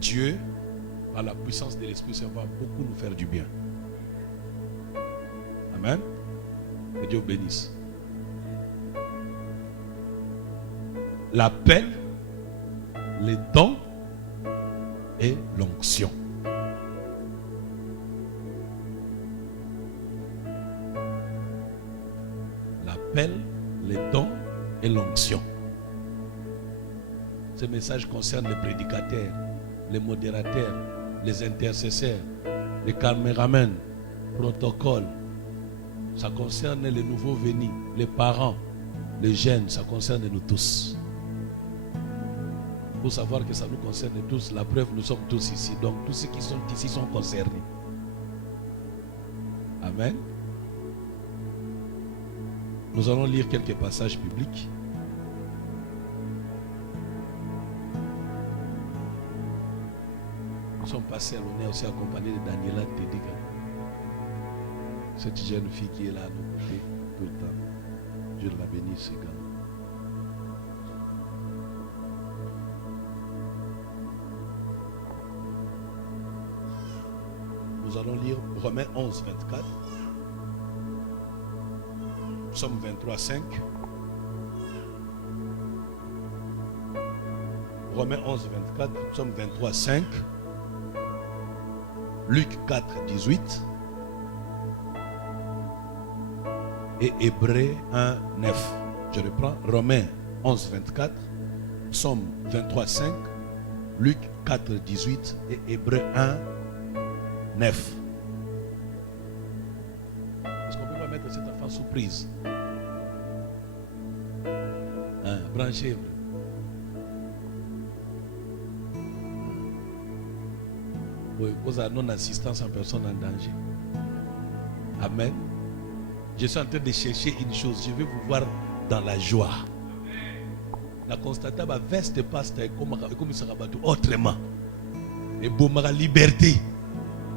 Dieu, par la puissance de l'Esprit Saint, va beaucoup nous faire du bien. Amen. Que Dieu bénisse. L'appel, les dons et l'onction. L'appel, les dons et l'onction. Ce message concerne les prédicateurs, les modérateurs, les intercesseurs, les caméramans, protocoles. Ça concerne les nouveaux venus, les parents, les jeunes, ça concerne nous tous. Pour savoir que ça nous concerne tous, la preuve, nous sommes tous ici. Donc tous ceux qui sont ici sont concernés. Amen. Nous allons lire quelques passages bibliques. Nous sommes passés à l'honneur aussi accompagnés de Daniela Tediga. Cette jeune fille qui est là à nos côtés tout le temps. Dieu la bénisse également. Nous allons lire Romains 11, 24. Psaume 23, 5. Romains 11, 24. Psaume 23, 5. Luc 4, 18. Et Hébreux 1, 9. Je reprends. Romains 11, 24. Psaume 23, 5. Luc 4, 18. Et Hébreux 1, 9. Est-ce qu'on peut pas mettre cet enfant sous prise? Branchez. Oui, cause à non-assistance en personne en danger. Amen. Je suis en train de chercher une chose. Je vais vous voir dans la joie. La constater ma veste passe comme il sera battu autrement. Et pour ma liberté.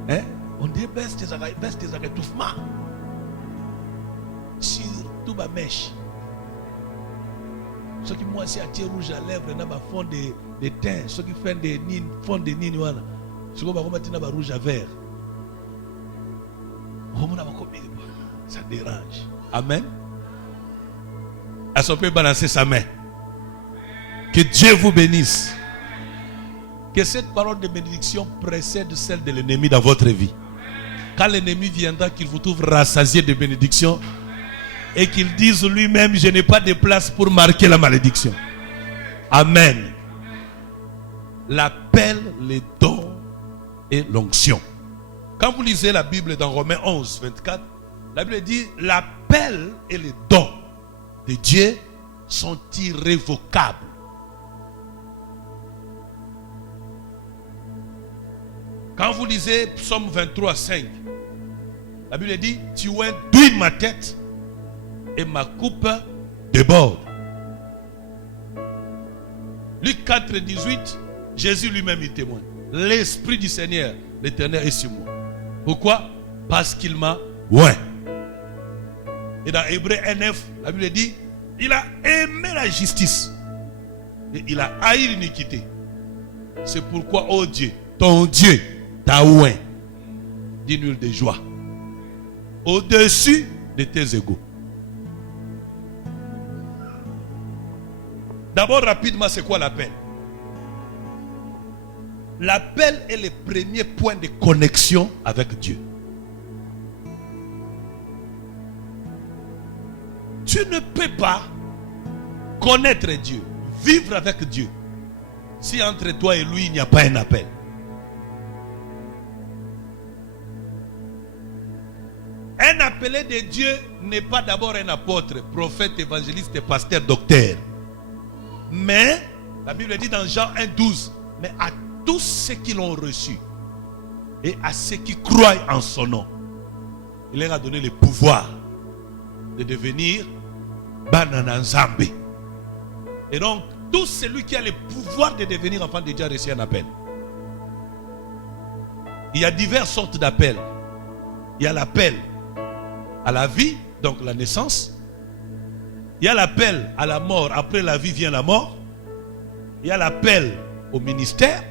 Hein? On dit baisse tes étouffements. Sur tout ma mèche. Ceux qui moi aussi attirent rouge à lèvres, n'a pas fond de teint. Ceux qui font des nines, font des nines, voilà. Ceux qui mettent un rouge à vert. Ça dérange. Amen. Est-ce qu'on peut balancer sa main? Que Dieu vous bénisse. Que cette parole de bénédiction précède celle de l'ennemi dans votre vie. Quand l'ennemi viendra, qu'il vous trouve rassasié de bénédiction et qu'il dise lui-même, je n'ai pas de place pour marquer la malédiction. Amen. L'appel, les dons et l'onction. Quand vous lisez la Bible dans Romains 11, 24, la Bible dit, l'appel et les dons de Dieu sont irrévocables. Quand vous lisez Psaume 23, 5, la Bible dit, tu induis ma tête et ma coupe déborde. Luc 4, 18, Jésus lui-même il témoigne. L'Esprit du Seigneur, l'Éternel est sur moi. Pourquoi? Parce qu'il m'a oint. Et dans Hébreux 1:9, la Bible dit, il a aimé la justice et il a haï l'iniquité. C'est pourquoi, oh Dieu, ton Dieu t'a oint d'une huile de joie au-dessus de tes égaux. D'abord, rapidement, c'est quoi l'appel? L'appel est le premier point de connexion avec Dieu. Tu ne peux pas connaître Dieu, vivre avec Dieu, si entre toi et lui, il n'y a pas un appel. Un appelé de Dieu n'est pas d'abord un apôtre, prophète, évangéliste, pasteur, docteur. Mais, la Bible dit dans Jean 1:12, mais à tous ceux qui l'ont reçu et à ceux qui croient en son nom, il leur a donné le pouvoir de devenir Banana Nzambe. Et donc, tout celui qui a le pouvoir de devenir enfant de Dieu a reçu un appel. Il y a diverses sortes d'appels. Il y a l'appel à la vie, donc la naissance. Il y a l'appel à la mort, après la vie vient la mort. Il y a l'appel au ministère.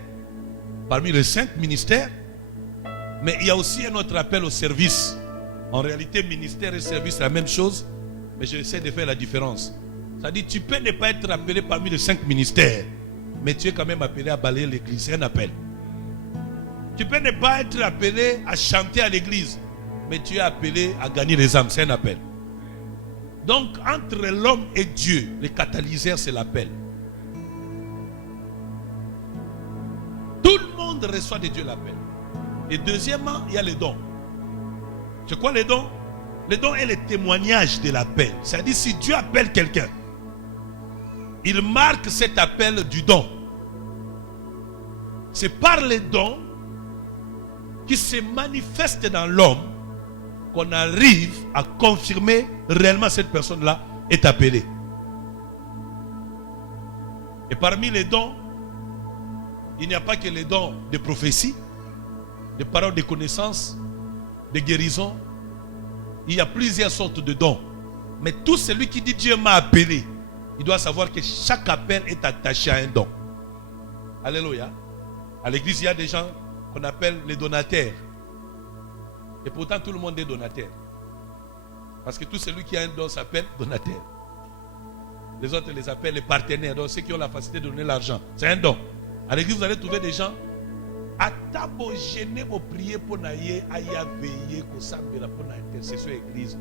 parmi les 5 ministères. Mais il y a aussi un autre appel au service. En réalité, ministère et service, c'est la même chose. Mais j'essaie de faire la différence. C'est-à-dire, tu peux ne pas être appelé parmi les 5 ministères. Mais tu es quand même appelé à balayer l'église. C'est un appel. Tu peux ne pas être appelé à chanter à l'église. Mais tu es appelé à gagner les âmes. C'est un appel. Donc, entre l'homme et Dieu, le catalyseur, c'est l'appel. Tout le monde reçoit de Dieu l'appel. Et deuxièmement, il y a les dons. C'est quoi les dons? Les dons est le témoignage de l'appel. C'est-à-dire, si Dieu appelle quelqu'un, il marque cet appel du don. C'est par les dons qui se manifestent dans l'homme qu'on arrive à confirmer réellement cette personne-là est appelée. Et parmi les dons, il n'y a pas que les dons de prophétie, de paroles de connaissance, de guérison. Il y a plusieurs sortes de dons. Mais tout celui qui dit Dieu m'a appelé, il doit savoir que chaque appel est attaché à un don. Alléluia. À l'église, il y a des gens qu'on appelle les donataires. Et pourtant, tout le monde est donateur. Parce que tout celui qui a un don s'appelle donateur. Les autres les appellent les partenaires. Donc ceux qui ont la facilité de donner l'argent. C'est un don. À l'église, vous allez trouver des gens. Atabo gêner pour prier pour naïe, aya veiller, pour s'embêter pour l'intercession église.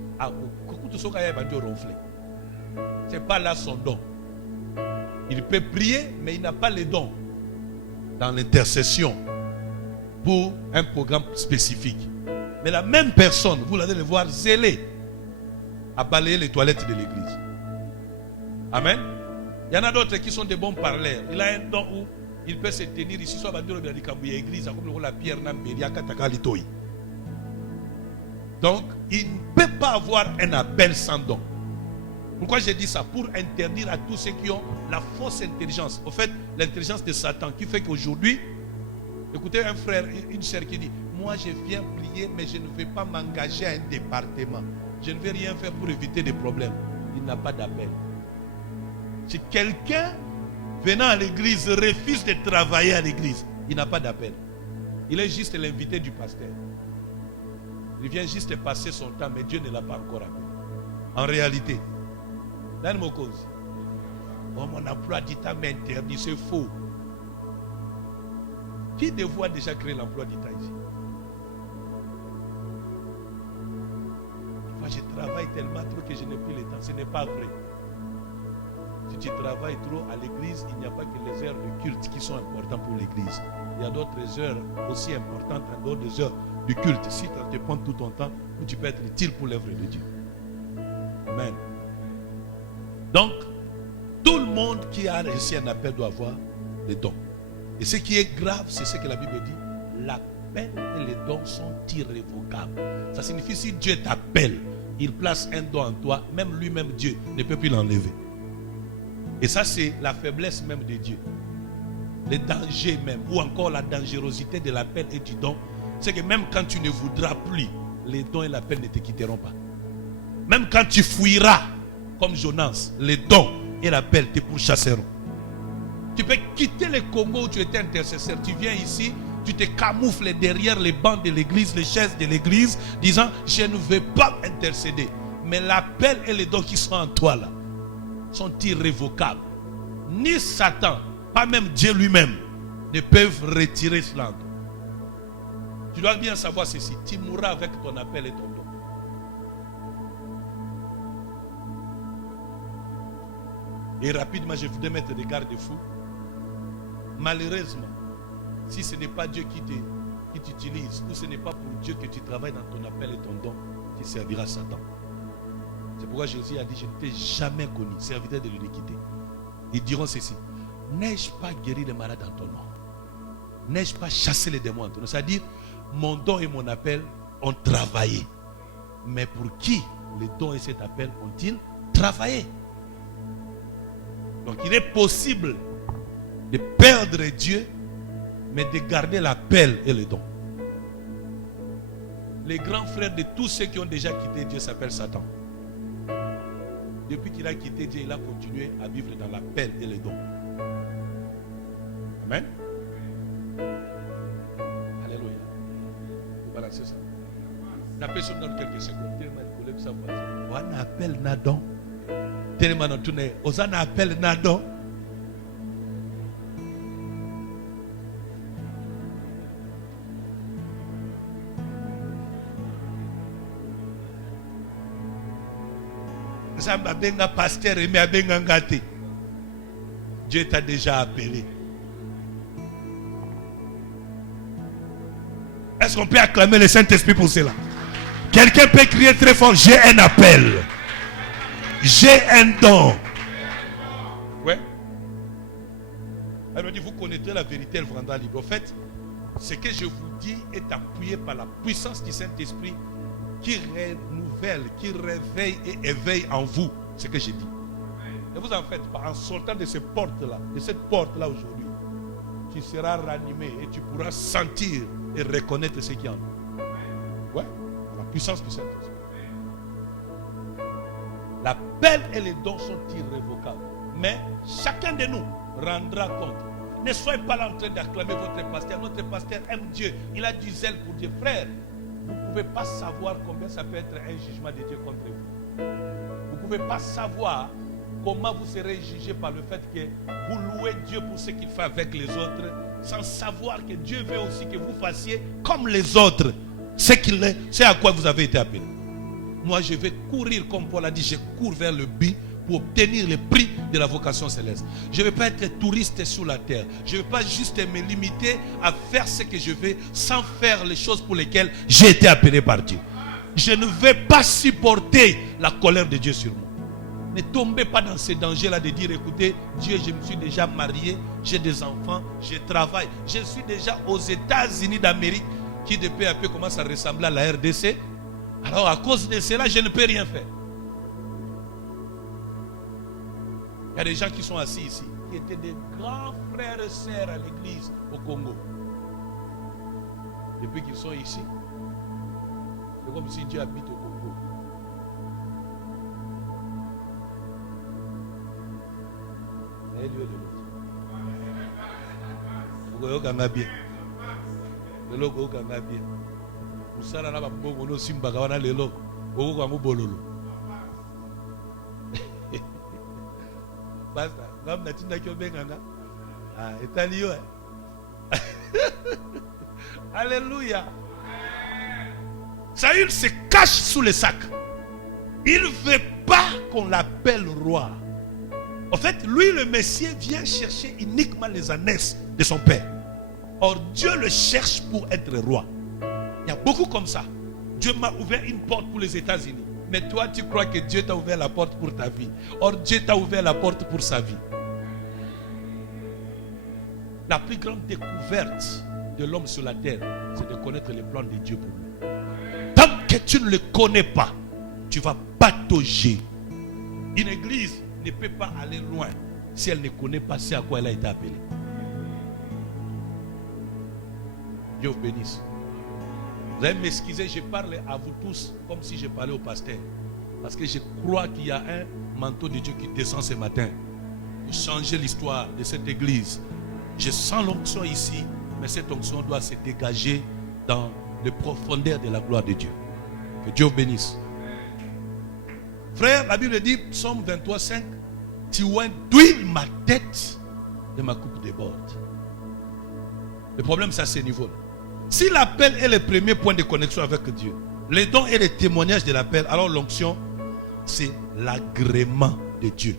C'est pas là son don. Il peut prier, mais il n'a pas les dons dans l'intercession pour un programme spécifique. Mais la même personne, vous allez le voir zélé à balayer les toilettes de l'église. Amen. Il y en a d'autres qui sont des bons parleurs. Il a un don où il peut se tenir ici, soit dans l'église, comme la pierre donc, il ne peut pas avoir un appel sans don. Pourquoi j'ai dit ça? Pour interdire à tous ceux qui ont la fausse intelligence. Au fait, l'intelligence de Satan qui fait qu'aujourd'hui, écoutez un frère, une sœur qui dit, moi je viens prier, mais je ne vais pas m'engager à un département. Je ne vais rien faire pour éviter des problèmes. Il n'a pas d'appel. Si quelqu'un venant à l'église refuse de travailler à l'église, il n'a pas d'appel. Il est juste l'invité du pasteur. Il vient juste passer son temps, mais Dieu ne l'a pas encore appelé. En réalité, dans mon cause, oh, mon emploi du temps m'interdit, c'est faux. Qui de vous a déjà créé l'emploi du temps ici? Moi, je travaille tellement trop que je n'ai plus le temps. Ce n'est pas vrai. Si tu travailles trop à l'église, il n'y a pas que les heures de culte qui sont importantes pour l'église. Il y a d'autres heures aussi importantes en dehors des heures du culte. Si tu te prends tout ton temps, tu peux être utile pour l'œuvre de Dieu. Amen. Donc, tout le monde qui a reçu un appel doit avoir des dons. Et ce qui est grave, c'est ce que la Bible dit. L'appel et les dons sont irrévocables. Ça signifie si Dieu t'appelle, il place un don en toi, même lui-même Dieu ne peut plus l'enlever. Et ça, c'est la faiblesse même de Dieu. Le danger même, ou encore la dangerosité de l'appel et du don, c'est que même quand tu ne voudras plus, les dons et l'appel ne te quitteront pas. Même quand tu fuiras, comme Jonas, les dons et l'appel te pourchasseront. Tu peux quitter le Congo où tu étais intercesseur. Tu viens ici, tu te camoufles derrière les bancs de l'église, les chaises de l'église, disant, je ne veux pas intercéder. Mais l'appel et les dons qui sont en toi là, sont irrévocables. Ni Satan, pas même Dieu lui-même, ne peuvent retirer cela. Tu dois bien savoir ceci. Tu mourras avec ton appel et ton don. Et rapidement, je voudrais mettre des garde-fous. Malheureusement, si ce n'est pas Dieu qui t'utilise, ou ce n'est pas pour Dieu que tu travailles dans ton appel et ton don, tu serviras Satan. C'est pourquoi Jésus a dit, je ne t'ai jamais connu, serviteur de l'iniquité. Ils diront ceci, n'ai-je pas guéri les malades en ton nom? N'ai-je pas chassé les démons en ton nom? C'est-à-dire, mon don et mon appel ont travaillé. Mais pour qui les dons et cet appel ont-ils travaillé? Donc il est possible de perdre Dieu, mais de garder l'appel et le don. Les grands frères de tous ceux qui ont déjà quitté Dieu s'appellent Satan. Depuis qu'il a quitté Dieu, il a continué à vivre dans l'appel et le don. Amen. c'est ça. La personne dans quelques secondes. Tellement de collègues, ça va. On appelle Nadon. Tellement de tourner. On appelle Nadon. Ça m'a bien pasteur et m'a bien gâté. Dieu t'a déjà appelé. Est-ce qu'on peut acclamer le Saint-Esprit pour cela? Quelqu'un peut crier très fort, j'ai un appel. J'ai un don. Ouais. Elle me dit, vous connaîtrez la vérité, elle vous rendra libre. En fait, ce que je vous dis est appuyé par la puissance du Saint-Esprit qui renouvelle, qui réveille et éveille en vous ce que j'ai dit. Ne vous en faites pas. En sortant de cette porte-là aujourd'hui, tu seras ranimé et tu pourras sentir et reconnaître ce qu'il y a en nous. Ouais, la puissance du Saint-Esprit. L'appel et les dons sont irrévocables. Mais chacun de nous rendra compte. Ne soyez pas là en train d'acclamer votre pasteur. Notre pasteur aime Dieu. Il a du zèle pour Dieu. Frère, vous ne pouvez pas savoir combien ça peut être un jugement de Dieu contre vous. Vous ne pouvez pas savoir comment vous serez jugé par le fait que vous louez Dieu pour ce qu'il fait avec les autres, sans savoir que Dieu veut aussi que vous fassiez comme les autres, c'est à quoi vous avez été appelé. Moi, je vais courir, comme Paul a dit, je cours vers le but pour obtenir le prix de la vocation céleste. Je ne vais pas être touriste sur la terre. Je ne vais pas juste me limiter à faire ce que je veux sans faire les choses pour lesquelles j'ai été appelé par Dieu. Je ne vais pas supporter la colère de Dieu sur moi. Ne tombez pas dans ce danger-là de dire, écoutez, Dieu, je me suis déjà marié, j'ai des enfants, je travaille. Je suis déjà aux États-Unis d'Amérique qui de peu à peu commence à ressembler à la RDC. Alors à cause de cela, je ne peux rien faire. Il y a des gens qui sont assis ici, qui étaient des grands frères et sœurs à l'église au Congo. Depuis qu'ils sont ici, c'est comme si Dieu habite au Congo. Et lui de l'autre. Vous voyez bien. Le logo ganga bien. Vous savez, là, vous avez simba kawana le logo. Vous avez bololo. Basta. Comme na tinda kyo benganga. Ah, etalio. Alléluia. Saül se cache sous le sac. Il ne veut pas qu'on l'appelle roi. En fait, lui, le Messie, vient chercher uniquement les ânesses de son père. Or, Dieu le cherche pour être roi. Il y a beaucoup comme ça. Dieu m'a ouvert une porte pour les États-Unis. Mais toi, tu crois que Dieu t'a ouvert la porte pour ta vie. Or, Dieu t'a ouvert la porte pour sa vie. La plus grande découverte de l'homme sur la terre, c'est de connaître les plans de Dieu pour lui. Tant que tu ne le connais pas, tu vas patauger. Une église ne peut pas aller loin si elle ne connaît pas ce à quoi elle a été appelée. Dieu vous bénisse. Vous allez m'excuser, je parle à vous tous comme si je parlais au pasteur. Parce que je crois qu'il y a un manteau de Dieu qui descend ce matin pour changer l'histoire de cette église. Je sens l'onction ici, mais cette onction doit se dégager dans les profondeurs de la gloire de Dieu. Que Dieu vous bénisse. Frère, la Bible dit, Psaume 23, 5, tu induis ma tête et ma coupe déborde. Le problème, c'est à ce niveau-là. Si l'appel est le premier point de connexion avec Dieu, les dons et les témoignages de l'appel, alors l'onction, c'est l'agrément de Dieu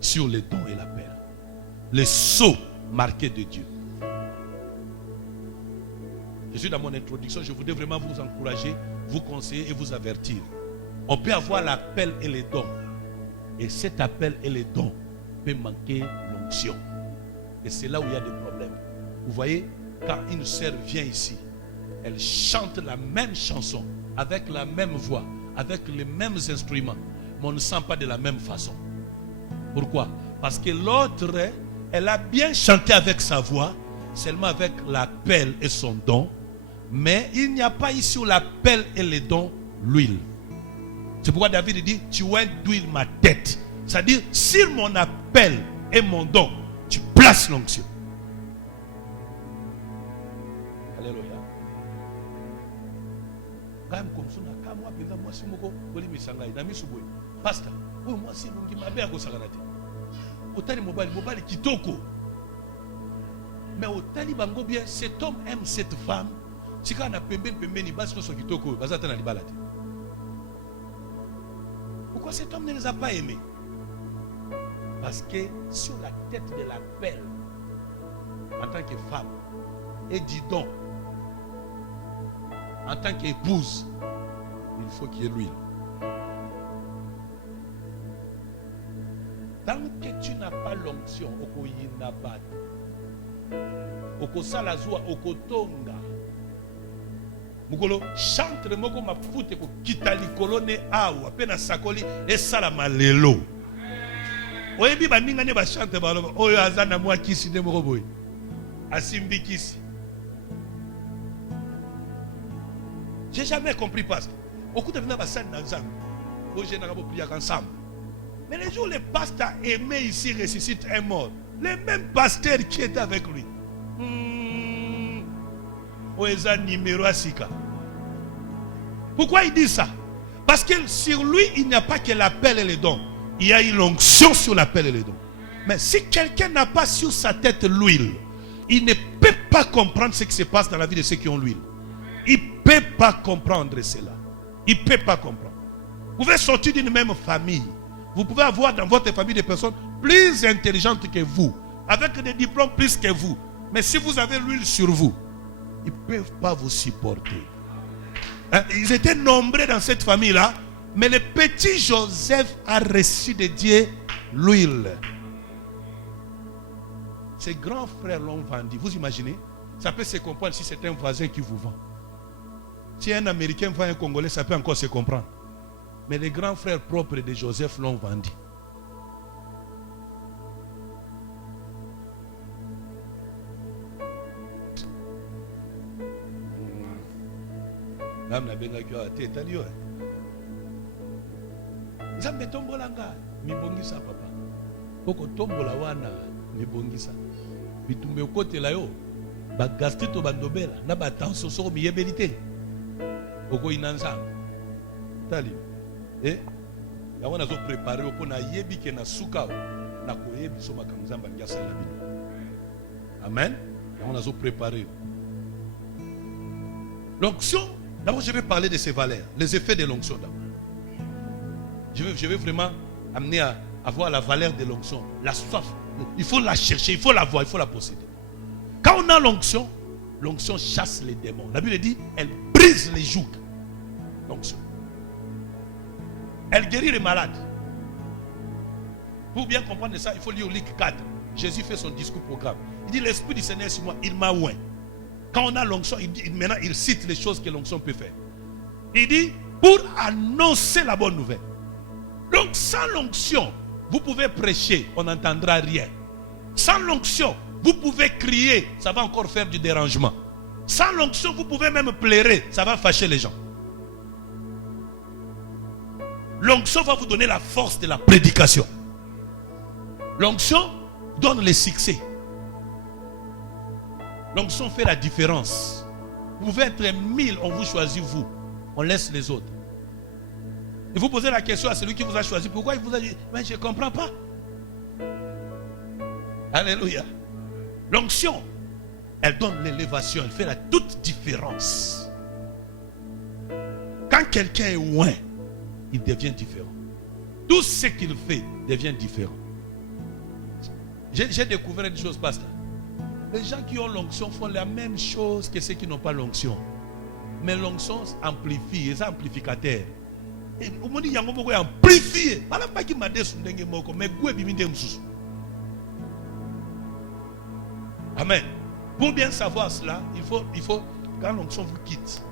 sur les dons et l'appel. Les sceaux marqués de Dieu. Je suis dans mon introduction, je voudrais vraiment vous encourager, vous conseiller et vous avertir. On peut avoir l'appel et les dons. Et cet appel et les dons peut manquer l'onction. Et c'est là où il y a des problèmes. Vous voyez, quand une sœur vient ici, elle chante la même chanson, avec la même voix, avec les mêmes instruments, mais on ne sent pas de la même façon. Pourquoi? Parce que l'autre, elle a bien chanté avec sa voix, seulement avec l'appel et son don, mais il n'y a pas ici où l'appel et les dons, l'huile. C'est pourquoi David dit, tu induis ma tête. C'est-à-dire, sur mon appel et mon don, tu places l'onction. Alléluia. Quand comme ça, quand moi, moi, si moko, oli misanga, na misuboy. Pasteur, oh moi si lungi mabe ako sakanate. Otali mobali kitoko. Mais otali bango bien, cet homme aime cette femme. Si quand on a pembeni basi so kitoko, bazata na libala te. Pourquoi cet homme ne les a pas aimés? Parce que sur la tête de la pelle, en tant que femme, et dis donc, en tant qu'épouse, il faut qu'il y ait l'huile. Tant que tu n'as pas l'onction, okoyinabat, okosalazua, okotonga, mukolo chantre moko mafute ko kitalikolo ne awa pena sakoli esala malelo. Oyebi ba ninga ne ba chante ba loba oyo azana mwa kisi ne moko boy. Asimbi kisi. J'ai jamais compris pasteur. Okuta vina ba sali na nzambe. Oje na kabo prier ensemble. Mais les jours les pasteurs aimés ici ressuscitent un mort. Les mêmes pasteurs qui étaient avec lui. Oeza numéro asika. Pourquoi il dit ça? Parce que sur lui, il n'y a pas que l'appel et les dons. Il y a une onction sur l'appel et les dons. Mais si quelqu'un n'a pas sur sa tête l'huile, il ne peut pas comprendre ce qui se passe dans la vie de ceux qui ont l'huile. Il ne peut pas comprendre cela. Il ne peut pas comprendre. Vous pouvez sortir d'une même famille. Vous pouvez avoir dans votre famille des personnes plus intelligentes que vous, avec des diplômes plus que vous. Mais si vous avez l'huile sur vous, ils ne peuvent pas vous supporter. Ils étaient nombreux dans cette famille-là, mais le petit Joseph a reçu de Dieu l'huile. Ses grands frères l'ont vendu. Vous imaginez? Ça peut se comprendre si c'est un voisin qui vous vend. Si un Américain vend un Congolais, ça peut encore se comprendre. Mais les grands frères propres de Joseph l'ont vendu. Nzambe tombola nga mibongisa papa. Poko tombola wana mibongisa. Bitumbe okotela yo ba gastrite bandobela na ba tension so miyebelite. Oko inanza. Tali. Ya wana zo préparer pour na yebi ke na suka na koyebi so makamzamba ngasa la bino. Amen. Ya wana zo préparer. L'onction. D'abord, je vais parler de ses valeurs, les effets de l'onction d'abord. Je vais vraiment amener à avoir la valeur de l'onction, la soif. Il faut la chercher, il faut la voir, il faut la posséder. Quand on a l'onction, l'onction chasse les démons. La Bible dit, elle brise les jougs. L'onction. Elle guérit les malades. Pour bien comprendre ça, il faut lire Luc 4. Jésus fait son discours programme. Il dit, l'Esprit du Seigneur sur moi, il m'a oint. Quand on a l'onction, maintenant il cite les choses que l'onction peut faire. Il dit, pour annoncer la bonne nouvelle. Donc sans l'onction, vous pouvez prêcher, on n'entendra rien. Sans l'onction, vous pouvez crier, ça va encore faire du dérangement. Sans l'onction, vous pouvez même pleurer, ça va fâcher les gens. L'onction va vous donner la force de la prédication. L'onction donne le succès. L'onction fait la différence. Vous pouvez être 1000, on vous choisit vous. On laisse les autres. Et vous posez la question à celui qui vous a choisi. Pourquoi il vous a dit, mais je ne comprends pas. Alléluia. L'onction, elle donne l'élévation. Elle fait la toute différence. Quand quelqu'un est loin, il devient différent. Tout ce qu'il fait devient différent. J'ai découvert une chose, pasteur. Les gens qui ont l'onction font la même chose que ceux qui n'ont pas l'onction. Mais l'onction amplifie, c'est amplificateur. Et au moment où il y a un moment amplifié, pas pas qui m'a dit mais amen. Pour bien savoir cela, il faut quand l'onction vous quitte,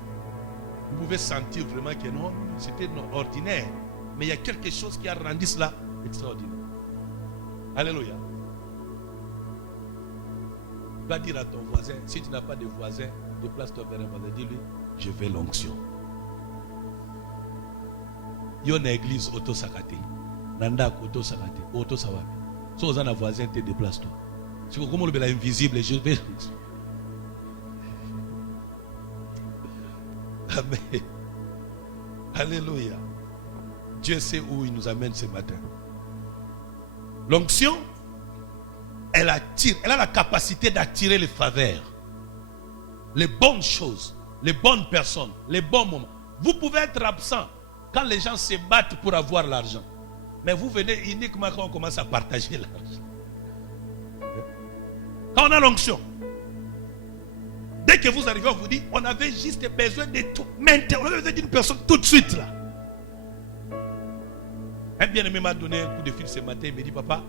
vous pouvez sentir vraiment que non, c'était ordinaire. Mais il y a quelque chose qui a rendu cela extraordinaire. Alléluia. Va dire à ton voisin, si tu n'as pas de voisin, déplace-toi vers un voisin, dis-lui, je veux l'onction. Il y a une église auto-sakate. Nanda auto-sakate. Auto-sawabi. Si vous avez un voisin, te déplace-toi. Si vous avez un invisible, je vais. Amen. Alléluia. Dieu sait où il nous amène ce matin. L'onction, elle attire, elle a la capacité d'attirer les faveurs, les bonnes choses, les bonnes personnes, les bons moments. Vous pouvez être absent quand les gens se battent pour avoir l'argent. Mais vous venez uniquement quand on commence à partager l'argent. Quand on a l'onction, dès que vous arrivez, on vous dit, on avait juste besoin de tout. Maintenant, on avait besoin d'une personne tout de suite là. Un bien-aimé m'a donné un coup de fil ce matin. Il me dit, papa,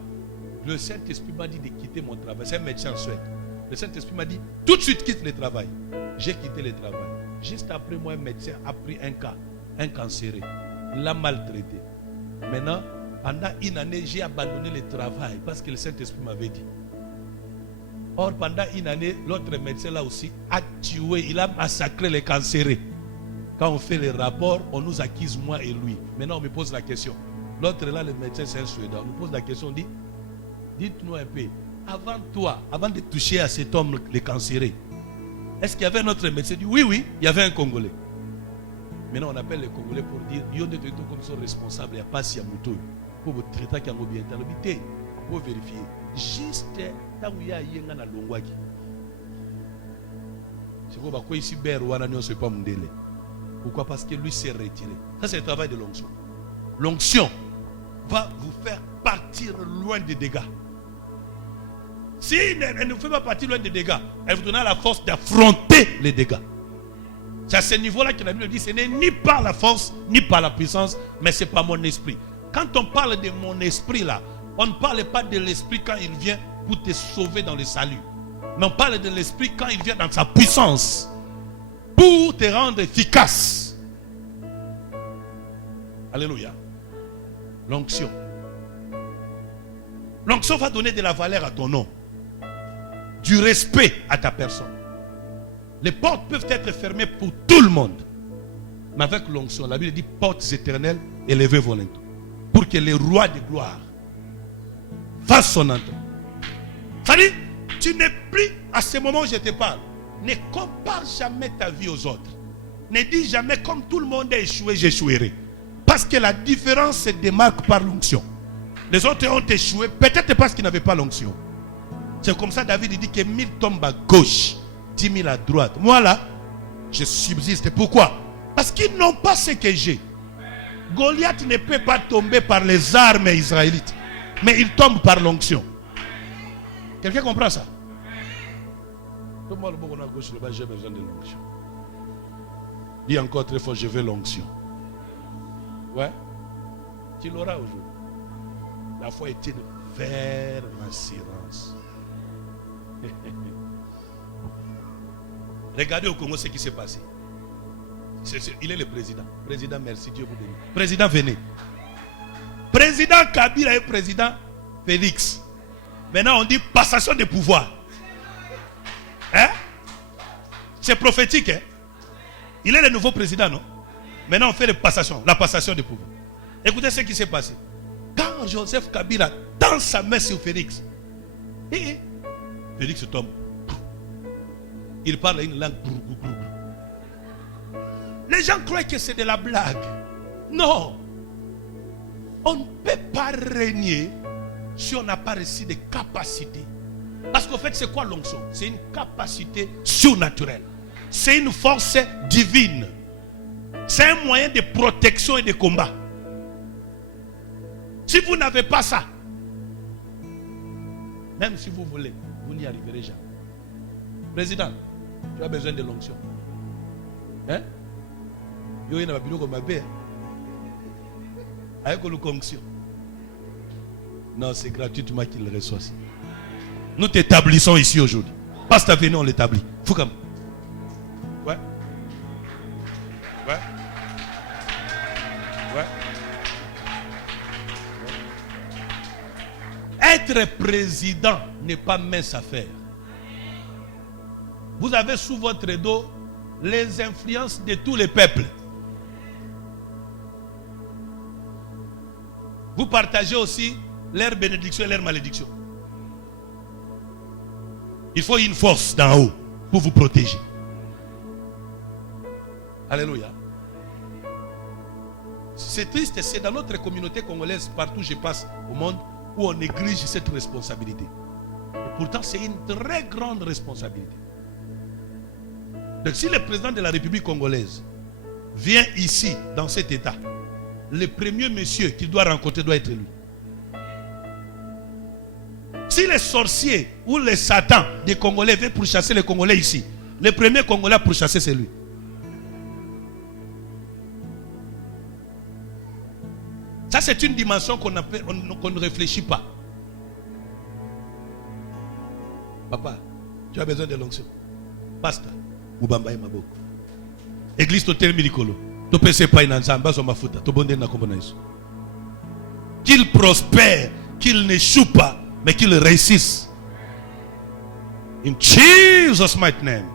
le Saint-Esprit m'a dit de quitter mon travail. C'est un médecin en Suède. Le Saint-Esprit m'a dit, tout de suite quitte le travail. J'ai quitté le travail. Juste après moi, un médecin a pris un cas, un cancéré. Il l'a maltraité. Maintenant, pendant une année, j'ai abandonné le travail parce que le Saint-Esprit m'avait dit. Or, pendant une année, l'autre médecin là aussi a tué, il a massacré les cancérés. Quand on fait les rapports, on nous accuse moi et lui. Maintenant, on me pose la question. L'autre là, le médecin, c'est un Suédois. On nous pose la question, on dit, dites-nous un peu, avant toi, avant de toucher à cet homme, les cancérés, est-ce qu'il y avait un autre médecin? Il dit, oui, il y avait un Congolais. Maintenant, on appelle les Congolais pour dire, il y a des gens comme sont responsables, il n'y a pas si à Moutou. Pour vous traiter qui a bien été, pour vérifier. Juste, tant qu'il y a un na longwaki. C'est pourquoi ici, Berwana ne se pas mondélé. Pourquoi? Parce que lui s'est retiré. Ça, c'est le travail de l'onction. L'onction va vous faire partir loin des dégâts. Si elle ne fait pas partir loin des dégâts, elle vous donnera la force d'affronter les dégâts. C'est à ce niveau-là que la Bible dit, ce n'est ni par la force, ni par la puissance, mais c'est par mon esprit. Quand on parle de mon esprit là, on ne parle pas de l'esprit quand il vient pour te sauver dans le salut. Mais on parle de l'esprit quand il vient dans sa puissance pour te rendre efficace. Alléluia. L'onction. L'onction va donner de la valeur à ton nom, du respect à ta personne. Les portes peuvent être fermées pour tout le monde. Mais avec l'onction, la Bible dit portes éternelles élevées volontairement. Pour que le roi de gloire fasse son entrée. Ça dit, tu n'es plus, à ce moment où je te parle, ne compare jamais ta vie aux autres. Ne dis jamais comme tout le monde a échoué, j'échouerai. Parce que la différence se démarque par l'onction. Les autres ont échoué, peut-être parce qu'ils n'avaient pas l'onction. C'est comme ça David dit que 1000 tombent à gauche, 10 000 à droite. Moi là, je subsiste. Pourquoi? Parce qu'ils n'ont pas ce que j'ai. Goliath ne peut pas tomber par les armes israélites, mais il tombe par l'onction. Quelqu'un comprend ça? Tout le monde à gauche, j'ai besoin de l'onction. Dis encore très fort, je veux l'onction. Ouais. Tu l'auras aujourd'hui. La foi est une ferme assurance. Regardez au Congo ce qui s'est passé. Il est le président. Président, merci, Dieu vous bénisse. Président, venez. Président Kabila et président Félix. Maintenant, on dit passation de pouvoir. Hein? C'est prophétique. Hein? Il est le nouveau président, non? Maintenant, on fait la passation de pouvoir. Écoutez ce qui s'est passé. Quand Joseph Kabila tend sa main sur Félix, Félix tombe. Il parle une langue. Les gens croient que c'est de la blague. Non. On ne peut pas régner si on n'a pas reçu de capacité. Parce qu'en fait, c'est quoi l'onction? C'est une capacité surnaturelle. C'est une force divine. C'est un moyen de protection et de combat. Si vous n'avez pas ça, même si vous voulez, vous n'y arriverez jamais. Président, tu as besoin de l'onction. Hein? Yo n'a pas comme ma paix. Avec l'onction. Non, c'est gratuitement qu'il le reçoit. Nous t'établissons ici aujourd'hui. Parce que tu as venu, on l'établit. Faut comme. Ouais. Ouais. Ouais. Être président n'est pas mince affaire. Vous avez sous votre dos les influences de tous les peuples. Vous partagez aussi leurs bénédictions et leurs malédictions. Il faut une force d'en haut pour vous protéger. Alléluia. C'est triste, c'est dans notre communauté congolaise, partout où je passe au monde, où on néglige cette responsabilité. Et pourtant, c'est une très grande responsabilité. Donc si le président de la République congolaise vient ici, dans cet état, le premier monsieur qu'il doit rencontrer doit être lui. Si les sorciers ou les satans des Congolais viennent pour chasser les Congolais ici, le premier Congolais pour chasser, c'est lui. Ça, c'est une dimension qu'on ne réfléchit pas. Papa, tu as besoin de l'onction. Pasteur, Mubamba et Maboko. Église Totel Milikolo. Topese pa inanzamba so mafuta. Tobonde na kombo na Yesu. Qu'il prospère, qu'il n'échoue pas, mais qu'il réussisse. In Jesus' mighty name.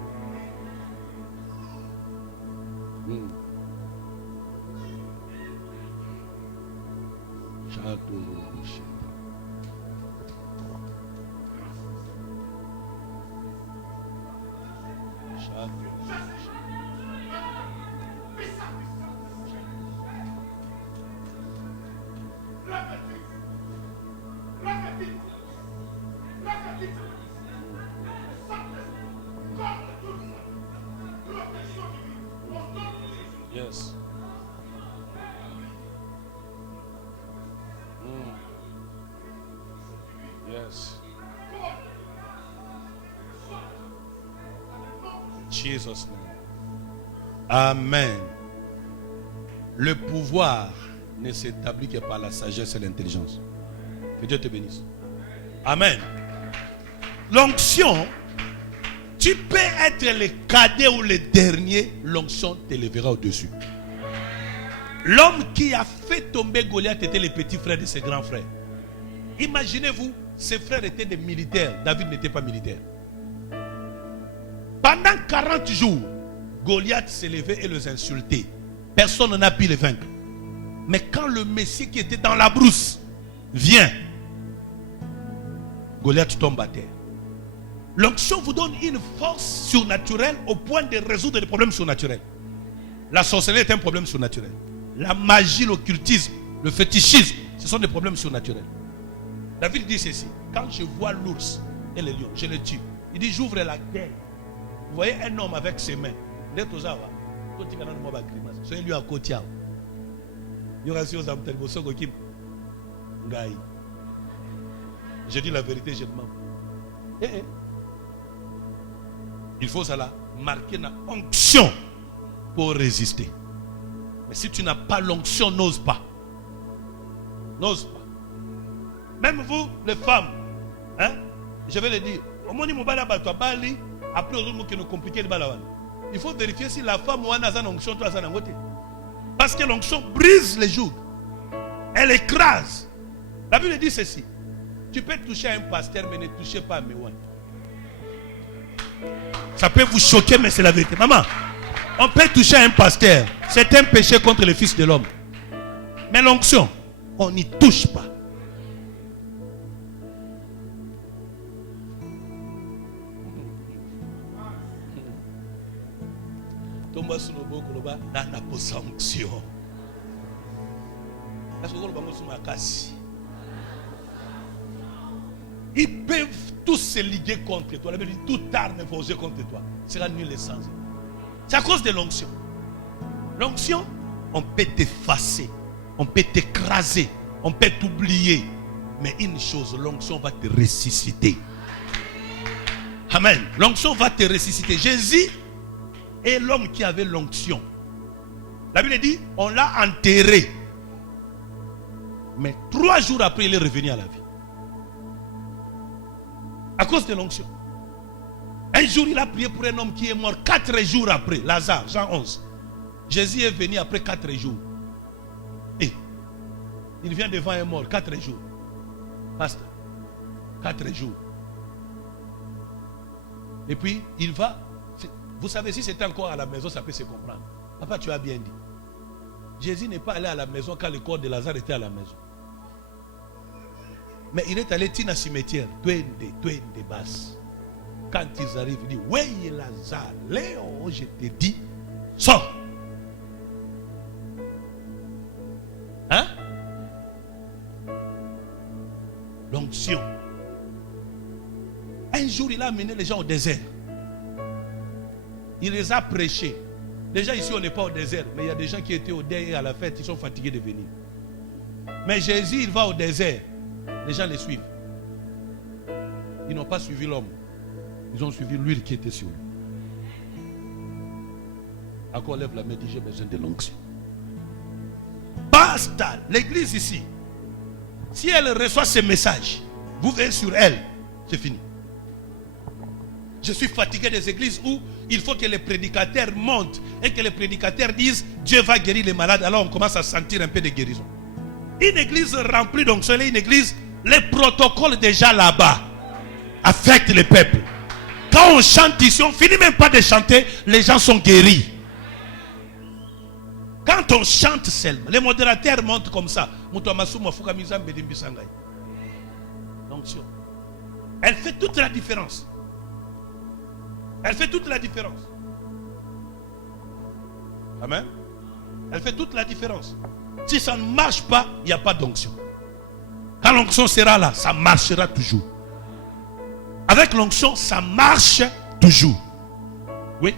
Yes. Yes. Jesus' name. Amen. Le pouvoir ne s'établit que par la sagesse et l'intelligence. Que Dieu te bénisse. Amen. L'onction, tu peux être le cadet ou le dernier, l'onction t'élèvera au-dessus. L'homme qui a fait tomber Goliath était le petit frère de ses grands frères. Imaginez-vous, ses frères étaient des militaires. David n'était pas militaire. Pendant 40 jours, Goliath s'élevait et les insultait. Personne n'a pu les vaincre. Mais quand le Messie qui était dans la brousse vient, Goliath tombe à terre. L'onction vous donne une force surnaturelle au point de résoudre des problèmes surnaturels. La sorcellerie est un problème surnaturel. La magie, l'occultisme, le fétichisme, ce sont des problèmes surnaturels. David dit ceci: quand je vois l'ours et le lion, je le tue. Il dit: j'ouvre la guerre. Vous voyez un homme avec ses mains. C'est lui à côté. Je dis la vérité, je demande. Il faut cela marquer une onction pour résister. Mais si tu n'as pas l'onction, n'ose pas. N'ose pas. Même vous, les femmes, hein, je vais le dire. Après, il faut vérifier si la femme ou une onction, parce que l'onction brise les jougs. Elle écrase. La Bible dit ceci: tu peux toucher à un pasteur, mais ne touchez pas à Mewan. Ça peut vous choquer, mais c'est la vérité. Maman, on peut toucher à un pasteur. C'est un péché contre le Fils de l'homme. Mais l'onction, on n'y touche pas. Ils peuvent tous se liguer contre toi. La Bible dit: toute arme posée contre toi sera nulle et sans effet. C'est à cause de l'onction. L'onction, on peut t'effacer, on peut t'écraser, on peut t'oublier. Mais une chose, l'onction va te ressusciter. Amen. L'onction va te ressusciter. Jésus est l'homme qui avait l'onction. La Bible dit: on l'a enterré. Mais 3 jours après, il est revenu à la vie. À cause de l'onction. Un jour, il a prié pour un homme qui est mort 4 jours après. Lazare, Jean 11. Jésus est venu après 4 jours. Et il vient devant un mort 4 jours. Pasteur, 4 jours. Et puis, il va. Vous savez, si c'était encore à la maison, ça peut se comprendre. Papa, tu as bien dit. Jésus n'est pas allé à la maison quand le corps de Lazare était à la maison. Mais il est allé dans le cimetière. Twende basse. Quand ils arrivent, il dit: oui, Lazare, Léo, je te dis, sors. jour, il a amené les gens au désert. Il les a prêchés. Déjà ici, on n'est pas au désert. Mais il y a des gens qui étaient au désert et à la fête, ils sont fatigués de venir. Mais Jésus, il va au désert. Les gens les suivent. Ils n'ont pas suivi l'homme. Ils ont suivi l'huile qui était sur lui. À quoi on lève la main, dit j'ai besoin de l'onction. Basta. L'église ici, si elle reçoit ce message, vous venez sur elle, c'est fini. Je suis fatigué des églises où il faut que les prédicateurs montent et que les prédicateurs disent Dieu va guérir les malades. Alors on commence à sentir un peu de guérison. Une église remplie d'onction, une église, les protocoles déjà là-bas affectent le peuple. Quand on chante ici, on finit même pas de chanter, les gens sont guéris. Quand on chante seulement, les modérateurs montent comme ça. L'onction. Elle fait toute la différence. Elle fait toute la différence. Amen. Elle fait toute la différence. Si ça ne marche pas, il n'y a pas d'onction. Quand l'onction sera là, ça marchera toujours. Avec l'onction, ça marche toujours. Oui.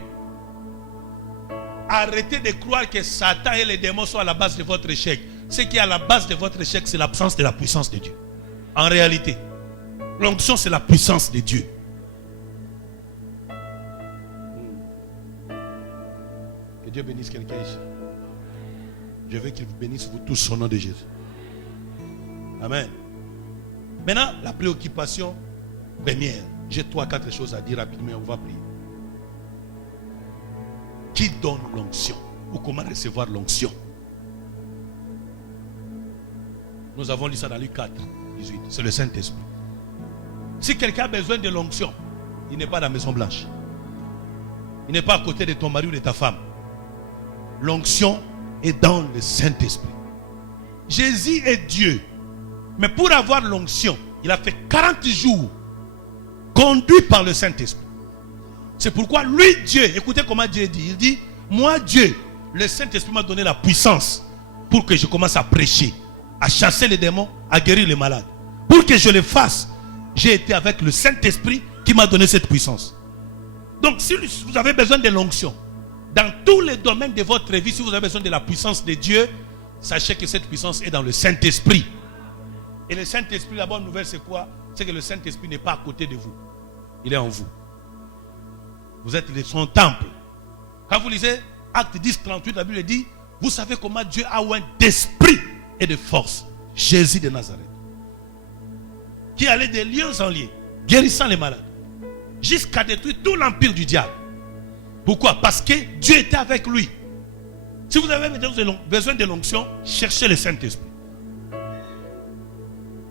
Arrêtez de croire que Satan et les démons sont à la base de votre échec. Ce qui est à la base de votre échec, c'est l'absence de la puissance de Dieu. En réalité, l'onction, c'est la puissance de Dieu. Que Dieu bénisse quelqu'un ici. Je veux qu'il vous bénisse vous tous au nom de Jésus. Amen. Maintenant, la préoccupation première. J'ai 3-4 choses à dire rapidement, on va prier. Qui donne l'onction? Ou comment recevoir l'onction? Nous avons lu ça dans Luc 4, 18. C'est le Saint-Esprit. Si quelqu'un a besoin de l'onction, il n'est pas dans la Maison Blanche. Il n'est pas à côté de ton mari ou de ta femme. L'onction est dans le Saint-Esprit. Jésus est Dieu. Mais pour avoir l'onction, il a fait 40 jours conduit par le Saint-Esprit. C'est pourquoi lui, Dieu, écoutez comment Dieu dit. Il dit, moi Dieu, le Saint-Esprit m'a donné la puissance pour que je commence à prêcher, à chasser les démons, à guérir les malades. Pour que je le fasse, j'ai été avec le Saint-Esprit qui m'a donné cette puissance. Donc si vous avez besoin de l'onction, dans tous les domaines de votre vie, si vous avez besoin de la puissance de Dieu, sachez que cette puissance est dans le Saint-Esprit. Et le Saint-Esprit, la bonne nouvelle, c'est quoi? C'est que le Saint-Esprit n'est pas à côté de vous. Il est en vous. Vous êtes son temple. Quand vous lisez Acte 10, 38, la Bible dit, vous savez comment Dieu a oint d'esprit et de force Jésus de Nazareth, qui allait de lieux en lieux, guérissant les malades, jusqu'à détruire tout l'empire du diable. Pourquoi? Parce que Dieu était avec lui. Si vous avez besoin de l'onction, cherchez le Saint-Esprit.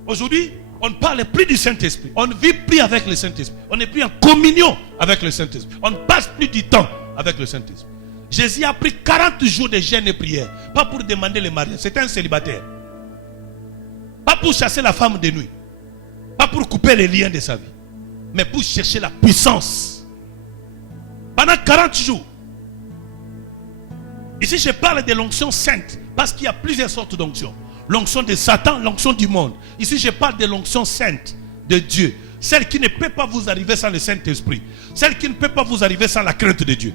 Aujourd'hui, on ne parle plus du Saint-Esprit. On ne vit plus avec le Saint-Esprit. On n'est plus en communion avec le Saint-Esprit. On ne passe plus du temps avec le Saint-Esprit. Jésus a pris 40 jours de jeûne et prière. Pas pour demander le mariage. C'était un célibataire. Pas pour chasser la femme de nuit. Pas pour couper les liens de sa vie. Mais pour chercher la puissance. Pendant 40 jours. Ici, je parle de l'onction sainte. Parce qu'il y a plusieurs sortes d'onction. L'onction de Satan, l'onction du monde. Ici, je parle de l'onction sainte de Dieu. Celle qui ne peut pas vous arriver sans le Saint-Esprit. Celle qui ne peut pas vous arriver sans la crainte de Dieu.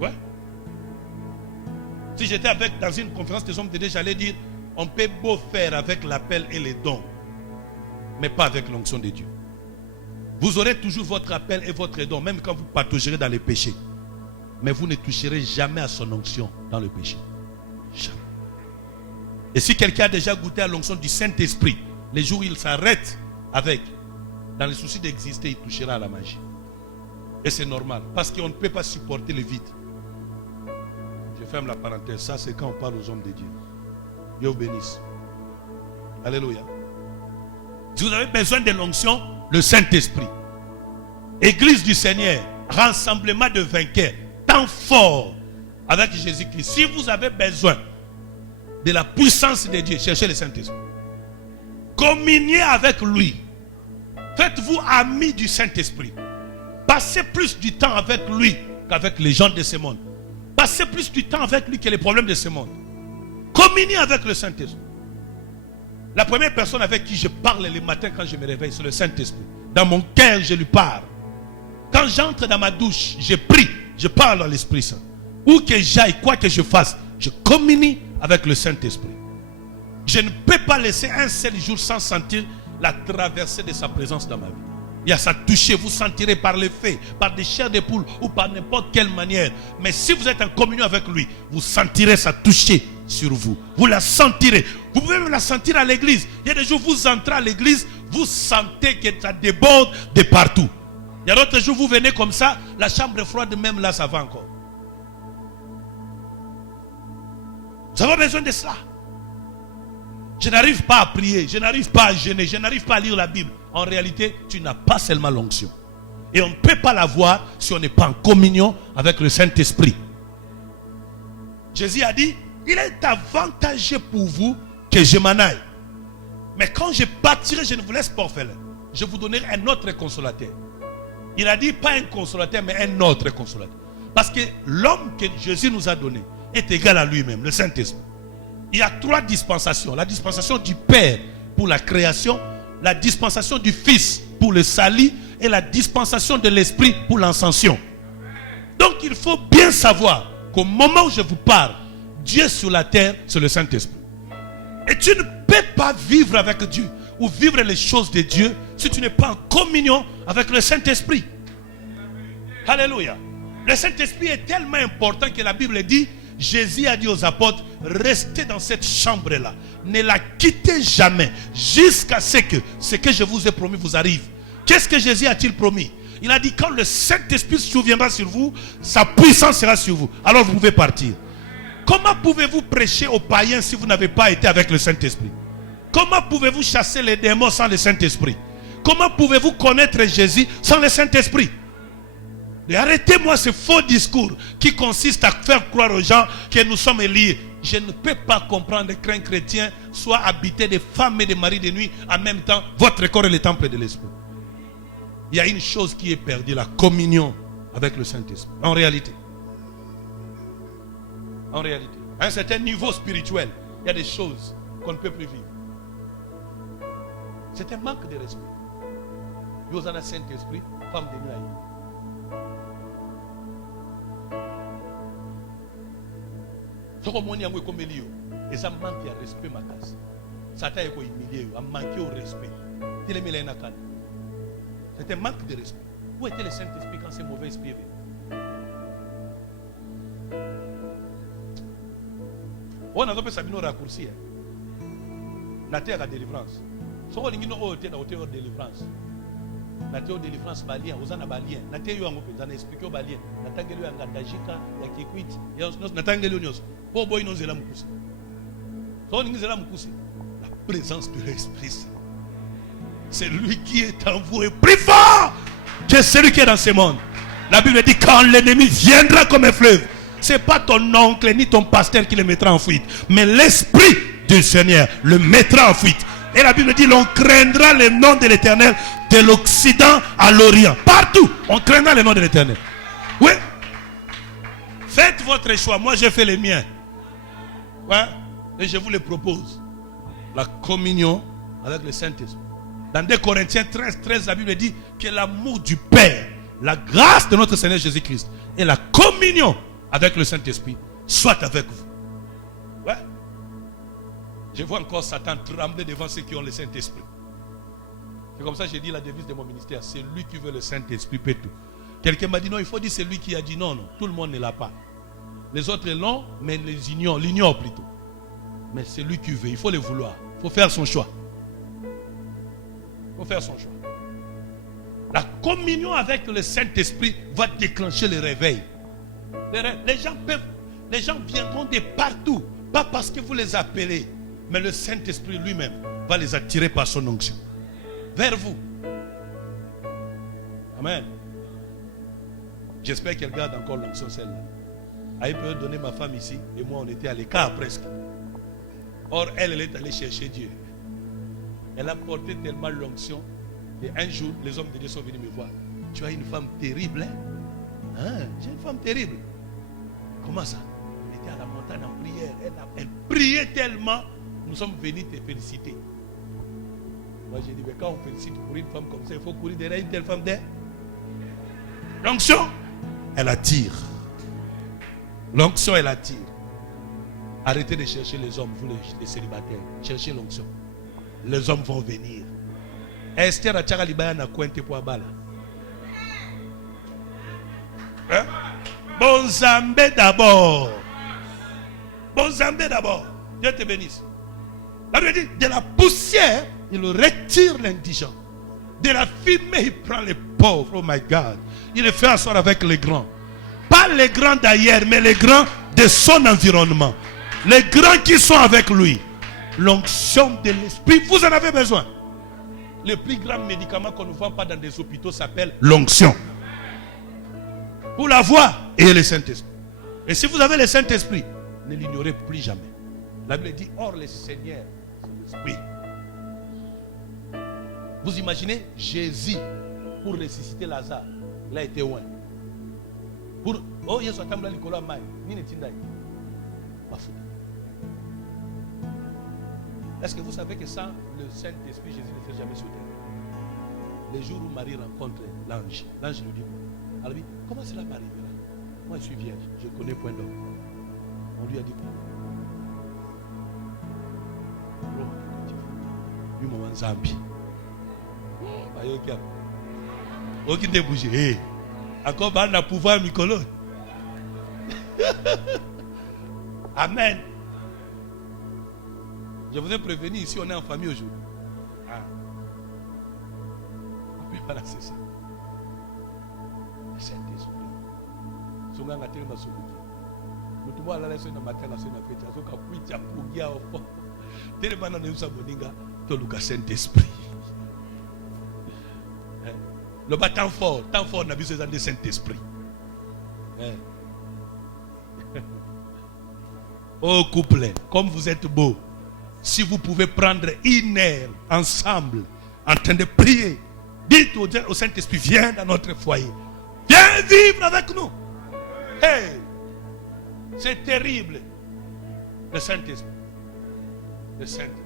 Ouais. Si j'étais dans une conférence des hommes de Dieu, j'allais dire, on peut beau faire avec l'appel et les dons, mais pas avec l'onction de Dieu. Vous aurez toujours votre appel et votre don, même quand vous pataugerez dans les péchés. Mais vous ne toucherez jamais à son onction dans le péché. Jamais. Et si quelqu'un a déjà goûté à l'onction du Saint-Esprit, les jours où il s'arrête avec, dans le souci d'exister, il touchera à la magie. Et c'est normal, parce qu'on ne peut pas supporter le vide. Je ferme la parenthèse. Ça, c'est quand on parle aux hommes de Dieu. Dieu vous bénisse. Alléluia. Si vous avez besoin de l'onction, le Saint-Esprit. Église du Seigneur, rassemblement de vainqueurs, temps fort avec Jésus-Christ. Si vous avez besoin de la puissance de Dieu, cherchez le Saint-Esprit. Communiez avec lui. Faites-vous amis du Saint-Esprit. Passez plus du temps avec lui qu'avec les gens de ce monde. Passez plus du temps avec lui que les problèmes de ce monde. Communiez avec le Saint-Esprit. La première personne avec qui je parle le matin quand je me réveille, c'est le Saint-Esprit. Dans mon cœur, je lui parle. Quand j'entre dans ma douche, je prie, je parle à l'Esprit Saint. Où que j'aille, quoi que je fasse, je communie avec le Saint-Esprit. Je ne peux pas laisser un seul jour sans sentir la traversée de sa présence dans ma vie. Il y a sa toucher, vous sentirez par les faits, par des chairs de poule ou par n'importe quelle manière. Mais si vous êtes en communion avec lui, vous sentirez sa toucher sur vous. Vous la sentirez. Vous pouvez même la sentir à l'église. Il y a des jours, vous entrez à l'église, vous sentez que ça déborde de partout. Il y a d'autres jours, vous venez comme ça, la chambre est froide, même là, ça va encore. Vous avez besoin de cela. Je n'arrive pas à prier, je n'arrive pas à jeûner, je n'arrive pas à lire la Bible. En réalité, tu n'as pas seulement l'onction. Et on ne peut pas l'avoir si on n'est pas en communion avec le Saint-Esprit. Jésus a dit, il est avantageux pour vous que je m'en aille. Mais quand je partirai, je ne vous laisse pas orphelin. Je vous donnerai un autre consolateur. Il a dit, pas un consolateur, mais un autre consolateur. Parce que l'homme que Jésus nous a donné est égal à lui-même, le Saint-Esprit. Il y a 3 dispensations. La dispensation du Père pour la création, la dispensation du Fils pour le salut et la dispensation de l'Esprit pour l'ascension. Donc il faut bien savoir qu'au moment où je vous parle, Dieu sur la terre, c'est le Saint-Esprit. Et tu ne peux pas vivre avec Dieu ou vivre les choses de Dieu si tu n'es pas en communion avec le Saint-Esprit. Alléluia. Le Saint-Esprit est tellement important que la Bible dit, Jésus a dit aux apôtres, restez dans cette chambre-là. Ne la quittez jamais jusqu'à ce que je vous ai promis vous arrive. Qu'est-ce que Jésus a-t-il promis? Il a dit, quand le Saint-Esprit surviendra sur vous, sa puissance sera sur vous. Alors vous pouvez partir. Comment pouvez-vous prêcher aux païens si vous n'avez pas été avec le Saint-Esprit? Comment pouvez-vous chasser les démons sans le Saint-Esprit? Comment pouvez-vous connaître Jésus sans le Saint-Esprit? Et arrêtez-moi ce faux discours qui consiste à faire croire aux gens que nous sommes liés. Je ne peux pas comprendre qu'un chrétien soit habité de femmes et de maris de nuit. En même temps, votre corps est le temple de l'Esprit. Il y a une chose qui est perdue, la communion avec le Saint-Esprit. En réalité. En réalité. À un certain niveau spirituel, il y a des choses qu'on ne peut plus vivre. C'est un manque de respect. Vous avez un Saint-Esprit, femme de nuit. Et ça manque de respect, ma casse. Ça t'a humilié, a manqué au respect. C'est un manque de respect. Où était le Saint-Esprit quand c'est mauvais esprit? On a pas ça bien raccourci. La terre à délivrance. Si on a une autre délivrance. La terre de délivrance balien, aux ana balien. La terre yo ngope, on a expliqué au balien. La tangelo ya ngandajika, ya kikwit, ya na tangelo nyos. La présence de l'Esprit Saint, c'est lui qui est en vous et plus fort que celui qui est dans ce monde. La Bible dit, quand l'ennemi viendra comme un fleuve, ce n'est pas ton oncle ni ton pasteur qui le mettra en fuite, mais l'Esprit du Seigneur le mettra en fuite. Et la Bible dit, l'on craindra le nom de l'Éternel de l'Occident à l'Orient. Partout, on craindra le nom de l'Éternel. Oui. Faites votre choix. Moi, j'ai fait le mien. Ouais. Et je vous le propose. La communion avec le Saint-Esprit. Dans 2 Corinthiens 13, la Bible dit que l'amour du Père, la grâce de notre Seigneur Jésus-Christ et la communion avec le Saint-Esprit soit avec vous. Ouais. Je vois encore Satan trembler devant ceux qui ont le Saint-Esprit. C'est comme ça que j'ai dit la devise de mon ministère. C'est lui qui veut le Saint-Esprit peut tout. Quelqu'un m'a dit non, il faut dire c'est lui qui a dit non, non. Tout le monde ne l'a pas. Les autres l'ont, mais l'ignorent plutôt. Mais c'est lui qui veut, il faut le vouloir. Il faut faire son choix. Il faut faire son choix. La communion avec le Saint-Esprit va déclencher le réveil. Les gens viendront de partout. Pas parce que vous les appelez, mais le Saint-Esprit lui-même va les attirer par son onction. Vers vous. Amen. J'espère qu'elle garde encore l'onction celle-là. Elle peut donner ma femme ici et moi on était à l'écart presque. Or elle est allée chercher Dieu. Elle a porté tellement l'onction et un jour les hommes de Dieu sont venus me voir. Tu as une femme terrible, hein? J'ai une femme terrible. Comment ça? Elle était à la montagne en prière. Elle priait tellement. Nous sommes venus te féliciter. Moi j'ai dit, mais quand on félicite pour une femme comme ça, il faut courir derrière une telle femme d'air. L'onction, elle attire. L'onction, elle attire. Arrêtez de chercher les hommes, vous les célibataires. Cherchez l'onction. Les hommes vont venir. Esther a tchaka libaya na kwente pour abala. Bon Zambé d'abord. Bon Zambé d'abord. Dieu te bénisse. La Bible dit, de la poussière, il retire l'indigent. De la fumée, il prend les pauvres. Oh my God. Il le fait asseoir avec les grands. Pas les grands d'ailleurs, mais les grands de son environnement. Les grands qui sont avec lui. L'onction de l'esprit, vous en avez besoin. Le plus grand médicament qu'on ne vend pas dans des hôpitaux s'appelle l'onction. Pour l'avoir, ayez le Saint-Esprit. Et si vous avez le Saint-Esprit, ne l'ignorez plus jamais. La Bible dit, or le Seigneur, c'est l'Esprit. Vous imaginez Jésus, pour ressusciter Lazare, il a été loin. Pour, oh, il y a son temple Nicolas Maï, ni ne tindai. Pas fou. Est-ce que vous savez que sans le Saint-Esprit, Jésus ne serait jamais sur terre? Le jour où Marie rencontre l'ange, l'ange lui dit, alors lui, comment cela m'arrivera? Moi je suis vierge, je connais point d'homme. On lui a dit quoi? Lui m'a Zambi. Ok, t'es bougé. Encore on a pouvoir Mikolo. Amen. Je vous ai prévenu, ici on est en famille aujourd'hui. Ah. Voilà, c'est ça. Le Saint-Esprit. Songanga tellement souki. Mutu mwa la leso na matela so na fete azo kapuita pugia ofo. Tellement na yusa boninga to luka Saint-Esprit. Le bas tant fort n'a besoin de Saint-Esprit. Oh couple, comme vous êtes beaux, si vous pouvez prendre une heure ensemble, en train de prier, dites au Saint-Esprit, viens dans notre foyer. Viens vivre avec nous. Hey, c'est terrible. Le Saint-Esprit. Le Saint-Esprit.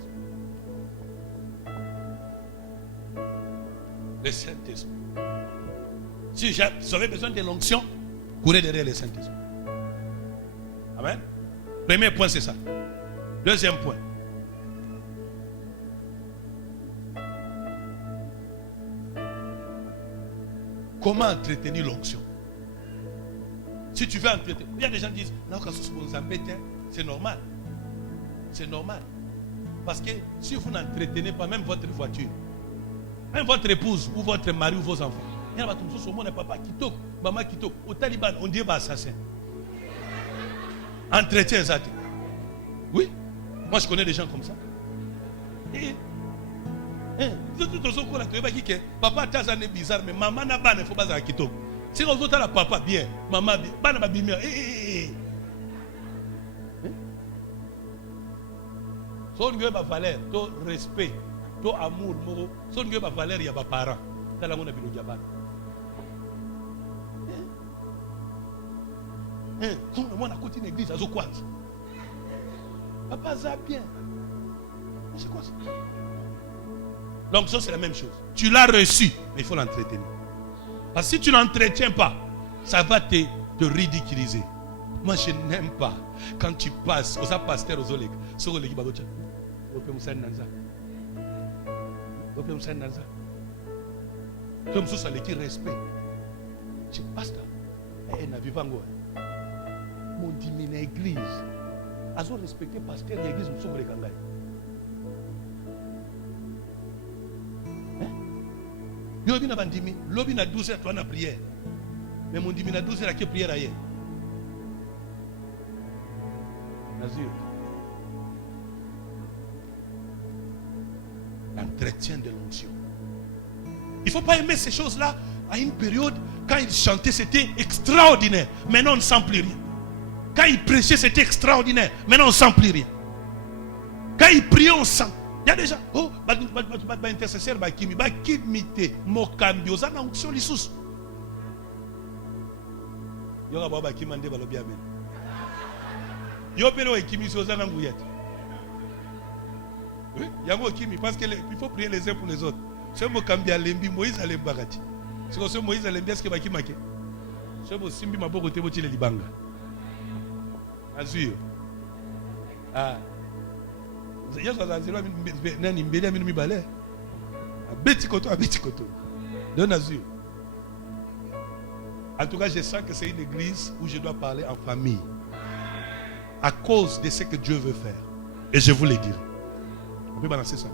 Le Saint-Esprit. Si vous avez besoin de l'onction, courez derrière le Saint-Esprit. Amen. Premier point, c'est ça. Deuxième point. Comment entretenir l'onction? Si tu veux entretenir, il y a des gens qui disent, non, quand vous embêtez, c'est normal. C'est normal. Parce que si vous n'entretenez pas même votre voiture, même votre épouse ou votre mari ou vos enfants, il y a un papa qui toque, maman qui toque, au Taliban, on dit assassin. Entretien, ça. Oui, moi je connais des gens comme ça. Et papa tazane bizarre, mais maman n'a pas, il faut pas qui toque. Si on veut la papa bien, maman bien, maman bien. Si on veut pas valeur, ton respect, ton amour, si on veut pas valeur, il y a pas parents. Dans la monde de Japan. Moi, on a côté l'église, à Zokwanz. Papa, ça bien. C'est quoi ça? Donc, ça, c'est la même chose. Tu l'as reçu, mais il faut l'entretenir. Parce que si tu ne l'entretiens pas, ça va te ridiculiser. Moi, je n'aime pas quand tu passes aux pasteurs, aux oleg. Sur les Gibagocha. Comme ça, ça qui respect. Je pasteur. Et n'a vu pas moi. Mon dimine église. Azo respecté pasteur de l'église nous sommes regardés. Yobi na bandimi, lobi na 12 heures toi na prière. Mais mon dimi na 12 heures qui prière ailleurs. Nazir. L'entretien de l'onction. Il ne faut pas aimer ces choses-là à une période, quand il chantait, c'était extraordinaire. Maintenant, on ne sent plus rien. Quand il prêchait, c'était extraordinaire. Maintenant, on ne sent plus rien. Quand il priait, on sent. Il y a des gens, oh, intercesseur, kimi, kimite, mokambi, oza na onction lisusu. Yoga baba kimande balobi amen. Yo pelo ekimi oza na nguyete. Oui, Yango Kimi, parce qu'il faut prier les uns pour les autres. Ce mot Kambia Lembi, Moïse Alembagati. C'est comme ce Moïse Alembi, est-ce que Baki Make? Ce mot Simbi Maboko Teboti Libanga. Azur. Ah. Je suis à Zéro, Nani Mbélia Minumi Balé. À Betikoto, à Betikoto. Donne Azur. En tout cas, je sens que c'est une église où je dois parler en famille. À cause de ce que Dieu veut faire. Et je vous le dirai. On peut balancer ça.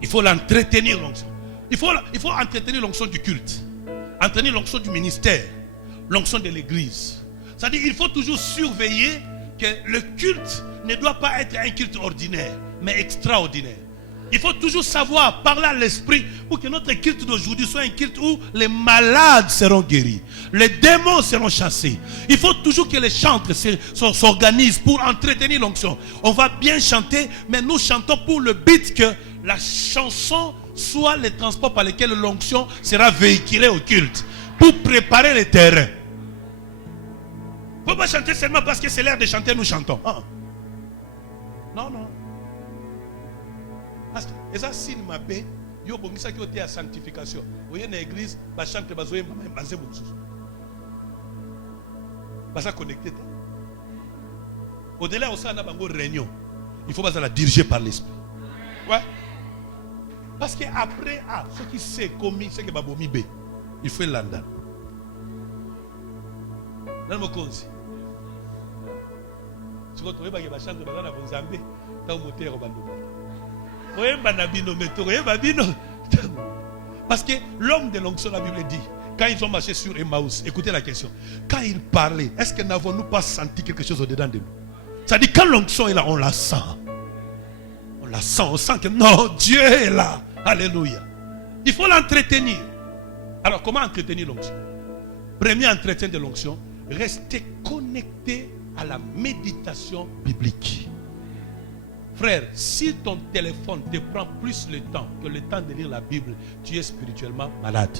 Il faut l'entretenir l'onction. Il faut entretenir l'onction du culte. Entretenir l'onction du ministère. L'onction de l'église. C'est-à-dire qu'il faut toujours surveiller que le culte ne doit pas être un culte ordinaire, mais extraordinaire. Il faut toujours savoir parler à l'esprit pour que notre culte d'aujourd'hui soit un culte où les malades seront guéris, les démons seront chassés. Il faut toujours que les chantres s'organisent pour entretenir l'onction. On va bien chanter, mais nous chantons pour le but que la chanson soit le transport par lequel l'onction sera véhiculée au culte, pour préparer le terrain. Il ne faut pas chanter seulement parce que c'est l'air de chanter, nous chantons. Ah. Non, non. Parce que, et ça, si ma paix, il y a beaucoup de la sanctification. Vous voyez, dans l'église, il chante le bazoé, il y a des choses. Il faut connecter. Au-delà, on a une réunion. Il faut la diriger par l'esprit. Ouais. Parce qu'après, ce qui s'est commis, c'est que Babomi B. Il faut l'anda. Dans le cause. Si vous trouvez que vous chante le bazar, vous avez un moteur au bandou. Parce que l'homme de l'onction, la Bible dit, quand ils ont marché sur Emmaüs, écoutez la question, quand ils parlaient, est-ce que n'avons-nous pas senti quelque chose au-dedans de nous? C'est-à-dire quand l'onction est là, on la sent. On la sent, on sent que non, Dieu est là. Alléluia. Il faut l'entretenir. Alors comment entretenir l'onction? Premier entretien de l'onction, rester connecté à la méditation biblique. Frère, si ton téléphone te prend plus le temps que le temps de lire la Bible, tu es spirituellement malade.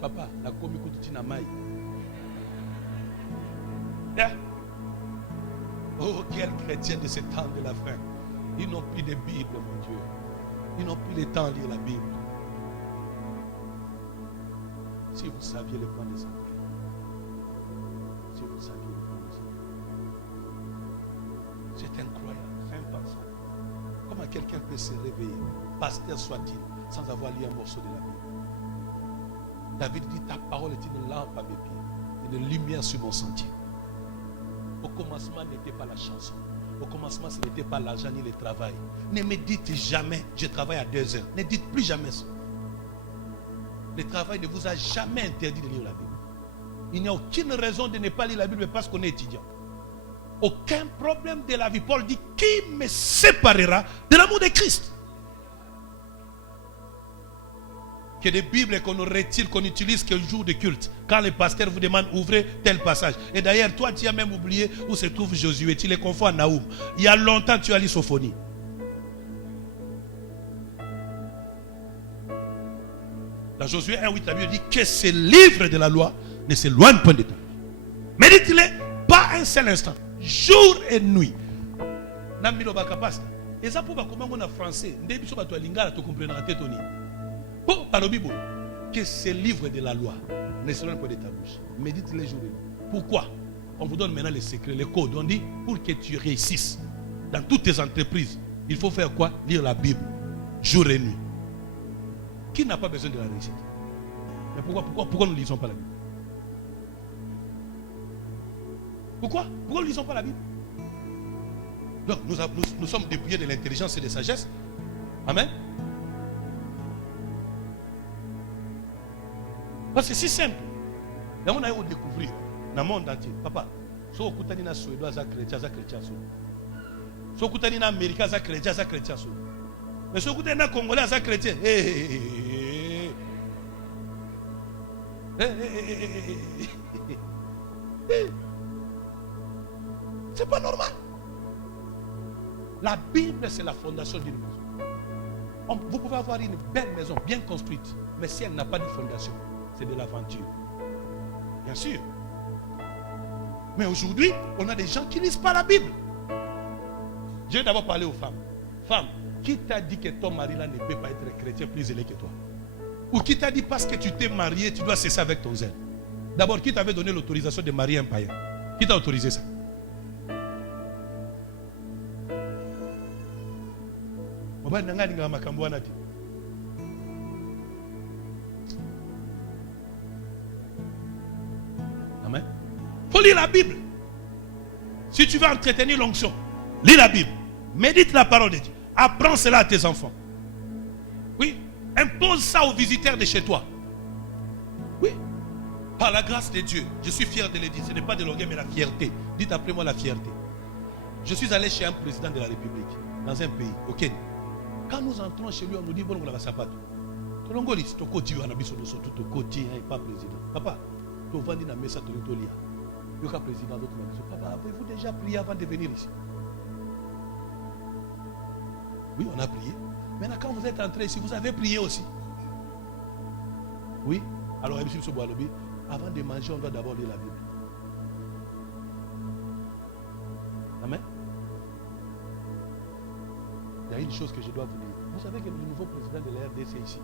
Papa, la comico tu n'as maille. Oh, quels chrétiens de ce temps de la fin. Ils n'ont plus de Bible, mon Dieu. Ils n'ont plus le temps de lire la Bible. Si vous saviez le plan des enfants. Si vous saviez le plan des enfants. C'est incroyable, c'est impensable. Comment quelqu'un peut se réveiller, pasteur soit-il, sans avoir lu un morceau de la Bible? David dit, ta parole est une lampe à mes pieds, une lumière sur mon sentier. Au commencement n'était pas la chanson. Au commencement, ce n'était pas l'argent ni le travail. Ne me dites jamais, je travaille à 2 heures. Ne dites plus jamais ça. Le travail ne vous a jamais interdit de lire la Bible. Il n'y a aucune raison de ne pas lire la Bible parce qu'on est étudiant. Aucun problème de la vie. Paul dit, qui me séparera de l'amour de Christ? Que des Bibles qu'on retire, qu'on utilise qu'un jour de culte. Quand le pasteur vous demande ouvrez tel passage. Et d'ailleurs, toi, tu as même oublié où se trouve Josué. Tu les confonds à Naoum. Il y a longtemps, tu as lu Sophonie. Dans Josué 1:8, la Bible dit que ce livre de la loi ne s'éloigne point de toi. Médite-le pas un seul instant, jour et nuit. Namilo bakapasta. Et ça pour comment on a français. Ndé biso bato lingala to comprendre en tête. Pour par le Bible, que ce livre de la loi ne s'éloigne point de ta bouche. Médite les jours et nuit. Pourquoi? On vous donne maintenant les secrets, les codes. On dit pour que tu réussisses dans toutes tes entreprises, il faut faire quoi? Lire la Bible jour et nuit. Qui n'a pas besoin de la réussite? Mais pourquoi nous ne lisons pas la Bible? Pourquoi nous ne lisons pas la Bible? Donc nous sommes dépouillés de l'intelligence et de la sagesse. Amen. Parce que c'est si simple. Et on a eu à découvrir dans le monde entier. Papa, si vous écoutez les Suédois, les chrétiens, les chrétiens. Si vous écoutez les Américains, les chrétiens, les chrétiens. Mais si vous écoutez les Congolais, les chrétiens. C'est pas normal. La Bible, c'est la fondation d'une maison. Vous pouvez avoir une belle maison, bien construite, mais si elle n'a pas de fondation, c'est de l'aventure. Bien sûr. Mais aujourd'hui, on a des gens qui ne lisent pas la Bible. Je vais d'abord parler aux femmes. Femme, qui t'a dit que ton mari là ne peut pas être chrétien plus zélé que toi? Ou qui t'a dit parce que tu t'es marié, tu dois cesser avec ton zèle? D'abord, qui t'avait donné l'autorisation de marier un païen? Qui t'a autorisé ça? Amen. Il faut lire la Bible. Si tu veux entretenir l'onction, lis la Bible. Médite la parole de Dieu. Apprends cela à tes enfants. Oui. Impose ça aux visiteurs de chez toi. Oui. Par la grâce de Dieu, je suis fier de le dire. Ce n'est pas de l'orgueil, mais la fierté. Dites après moi la fierté. Je suis allé chez un président de la République, dans un pays, au Kenya. Quand nous entrons chez lui, on nous dit, bon, on va sapato. Tu l'as dit, tu côté, on a mis sur le sol, tu côté, pas président. Papa, tu vas dire, mais ça, tu l'as dit. Le cas président, l'autre m'a dit, papa, avez-vous déjà prié avant de venir ici? Oui, on a prié. Maintenant, quand vous êtes entré ici, vous avez prié aussi. Oui. Alors, avant de manger, on doit d'abord lire la Bible. Amen. Il y a une chose que je dois vous dire. Vous savez que le nouveau président de la RDC ici,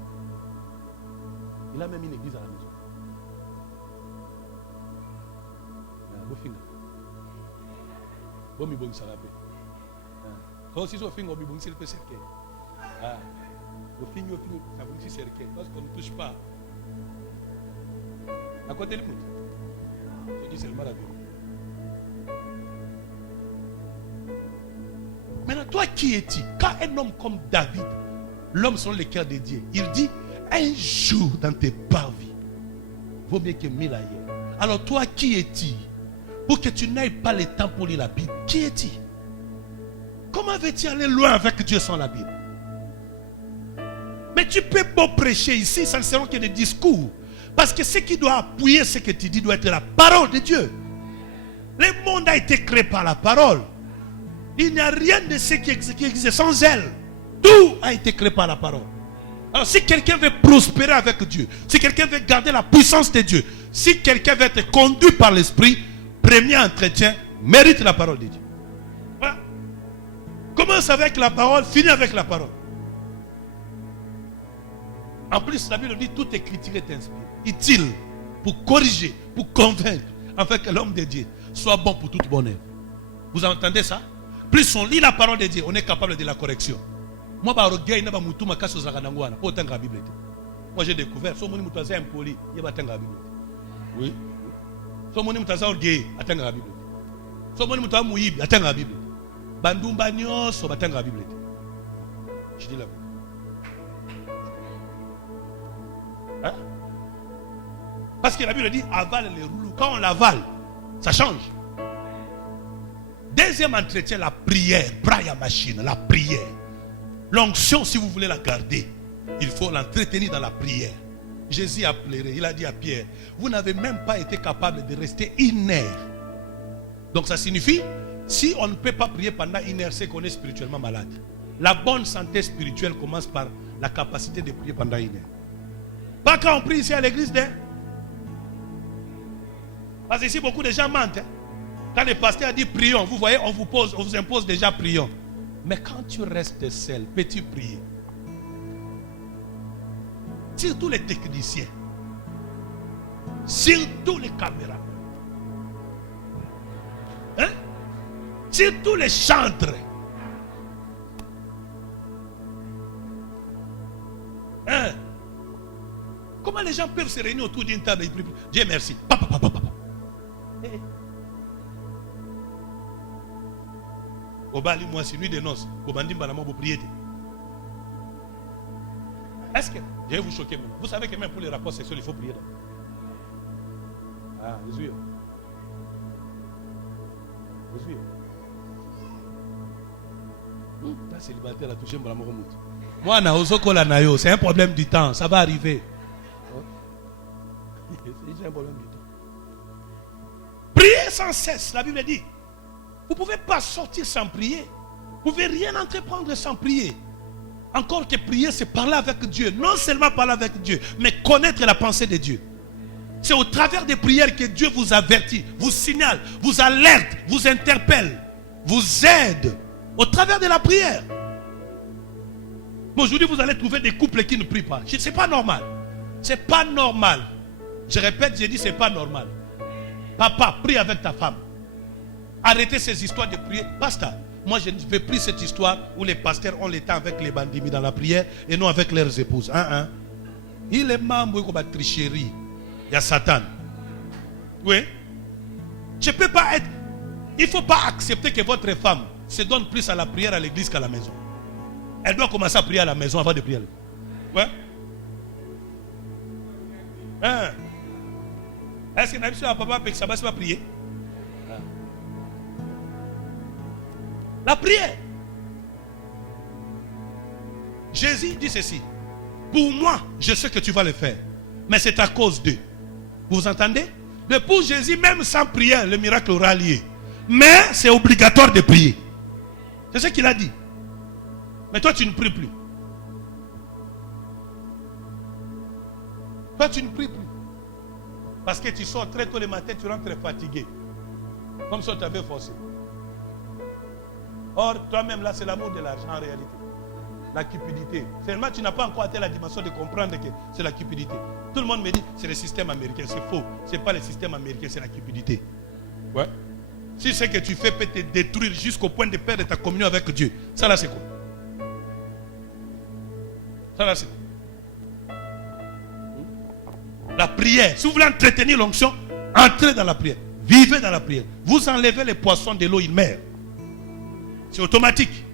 il a même une église à la maison. Quand on fait parce qu'on ne touche pas. À côté de nous, je dis seulement la Bible. Maintenant, toi qui es-tu? Quand un homme comme David, l'homme selon le cœur de Dieu, il dit un jour dans tes parvis vaut mieux que 1000 ailleurs. Alors toi qui es-tu? Pour que tu n'ailles pas le temps pour lire la Bible, qui es-tu? Comment veux-tu aller loin avec Dieu sans la Bible? Mais tu peux pas prêcher ici, ça ne sera que des discours. Parce que ce qui doit appuyer ce que tu dis doit être la parole de Dieu. Le monde a été créé par la parole. Il n'y a rien de ce qui existe sans elle. Tout a été créé par la parole. Alors si quelqu'un veut prospérer avec Dieu, si quelqu'un veut garder la puissance de Dieu, si quelqu'un veut être conduit par l'esprit, premier entretien mérite la parole de Dieu. Voilà. Commence avec la parole, finis avec la parole. En plus, la Bible dit toute écriture est inspirée, utile pour corriger, pour convaincre, afin que l'homme de Dieu soit bon pour toute bonne œuvre. Vous entendez ça? Plus on lit la parole de Dieu, on est capable de la correction. Moi, j'ai découvert, si on est impoli, il y a la Bible. Oui. Si on est orgueilleux, il y a la Bible. Si on est mouillé, il y a la Bible. Bandumba nyonso, il y a la Bible. Je dis la Bible. Hein? Parce que la Bible dit avale les rouleaux. Quand on l'avale, ça change. Deuxième entretien, la prière. Praia machine, la prière. L'onction, si vous voulez la garder, il faut l'entretenir dans la prière. Jésus a pleuré, il a dit à Pierre, vous n'avez même pas été capable de rester une heure. Donc ça signifie, si on ne peut pas prier pendant une heure, c'est qu'on est spirituellement malade. La bonne santé spirituelle commence par la capacité de prier pendant une heure. Pas quand on prie ici à l'église, parce que ici beaucoup de gens mentent. Quand le pasteur a dit prions, vous voyez, on vous impose déjà prions. Mais quand tu restes seul, peux-tu prier? Surtout les techniciens, surtout les caméras, hein? Surtout les chantres, hein? Comment les gens peuvent se réunir autour d'une table et prier? Dieu merci. Papa. Obali moi si nuit de noces, Obandi Balamo vous priez. Est-ce que je vais vous choquer maintenant? Vous savez que même pour les rapports sexuels, il faut prier. Ah, Jésus. La célibataire a touché mon moi, c'est un problème du temps, ça va arriver. C'est un problème du temps. Priez sans cesse, la Bible dit. Vous ne pouvez pas sortir sans prier. Vous ne pouvez rien entreprendre sans prier. Encore que prier, c'est parler avec Dieu. Non seulement parler avec Dieu, mais connaître la pensée de Dieu. C'est au travers des prières que Dieu vous avertit, vous signale, vous alerte, vous interpelle, vous aide. Au travers de la prière. Mais aujourd'hui, vous allez trouver des couples qui ne prient pas. C'est pas normal. C'est pas normal. Je répète, j'ai dit c'est pas normal. Papa, prie avec ta femme. Arrêtez ces histoires de prier. Pasteur, moi je ne veux plus cette histoire où les pasteurs ont le temps avec les bandits dans la prière et non avec leurs épouses. Il est membre de la tricherie. Il y a Satan. Oui. Je ne peux pas être. Il ne faut pas accepter que votre femme se donne plus à la prière à l'église qu'à la maison. Elle doit commencer à prier à la maison avant de prier. Ouais. Est-ce que n'habitude à papa ça va prier? La prière. Jésus dit ceci. Pour moi, je sais que tu vas le faire. Mais c'est à cause d'eux. Vous entendez? Mais pour Jésus, même sans prière, le miracle aura lieu. Mais c'est obligatoire de prier. C'est ce qu'il a dit. Mais toi, tu ne pries plus. Toi, tu ne pries plus. Parce que tu sors très tôt le matin, tu rentres fatigué. Comme si on t'avait forcé. Or, toi-même, là, c'est l'amour de l'argent en réalité. La cupidité. Seulement, tu n'as pas encore atteint la dimension de comprendre que c'est la cupidité. Tout le monde me dit, c'est le système américain. C'est faux. Ce n'est pas le système américain, c'est la cupidité. Ouais. Si ce que tu fais peut te détruire jusqu'au point de perdre ta communion avec Dieu, ça là, c'est quoi? Ça là, c'est quoi? La prière. Si vous voulez entretenir l'onction, entrez dans la prière. Vivez dans la prière. Vous enlevez les poissons de l'eau, ils meurent. C'est automatique.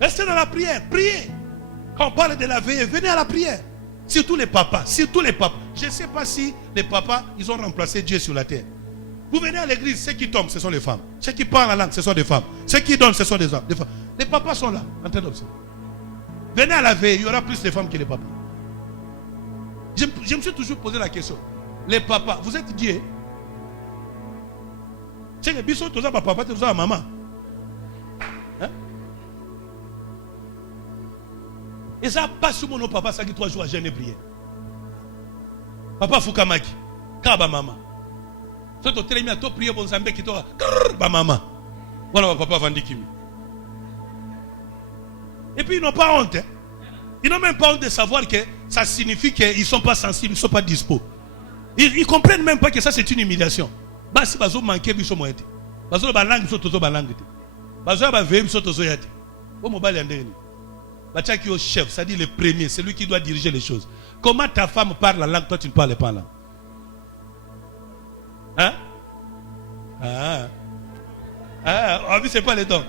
Restez dans la prière. Priez. Quand on parle de la veille, venez à la prière. Surtout les papas. Surtout les papas. Je ne sais pas si les papas, ils ont remplacé Dieu sur la terre. Vous venez à l'église, ceux qui tombent, ce sont les femmes. Ceux qui parlent la langue, ce sont des femmes. Ceux qui donnent, ce sont des hommes. Les papas sont là, en train d'observer. Venez à la veille, il y aura plus de femmes que les papas. Je me suis toujours posé la question. Les papas, vous êtes Dieu? C'est que bisous, tous papa, tous maman. Hein? Et ça passe sur mon papa, ça qui 3 jours à jeûner et prier. Papa Fukamaki, Kaba maman. Tu as très bien, tu as prié bon Zambé qui t'a ba maman. Voilà papa Vandikimi. Et puis ils n'ont pas honte. Hein? Ils n'ont même pas honte de savoir que ça signifie qu'ils ne sont pas sensibles, ils ne sont pas dispo. Ils ne comprennent même pas que ça c'est une humiliation. Si vous manquez, vous êtes moyen. Bazo ba langue so tozo ba langue. Bazo ba veille so tozo yate. Au mobile andeni. Bacha qui est chef, ça dit le premier, c'est lui qui doit diriger les choses. Comment ta femme parle la langue, toi tu ne parles pas la langue? Hein? C'est pas le temps.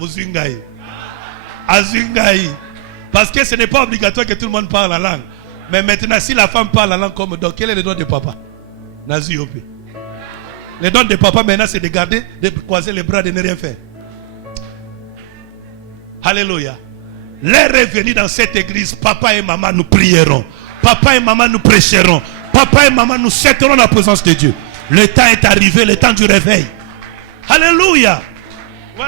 Ozingaï. Azungaï. Parce que ce n'est pas obligatoire que tout le monde parle la langue. Mais maintenant, si la femme parle la langue comme donc, quel est le don de papa? Nazi Opé. Le don de papa maintenant, c'est de garder, de croiser les bras, de ne rien faire. Alléluia. Les revenus dans cette église, papa et maman, nous prierons. Papa et maman, nous prêcherons. Papa et maman, nous céderons la présence de Dieu. Le temps est arrivé, le temps du réveil. Alléluia. Ouais.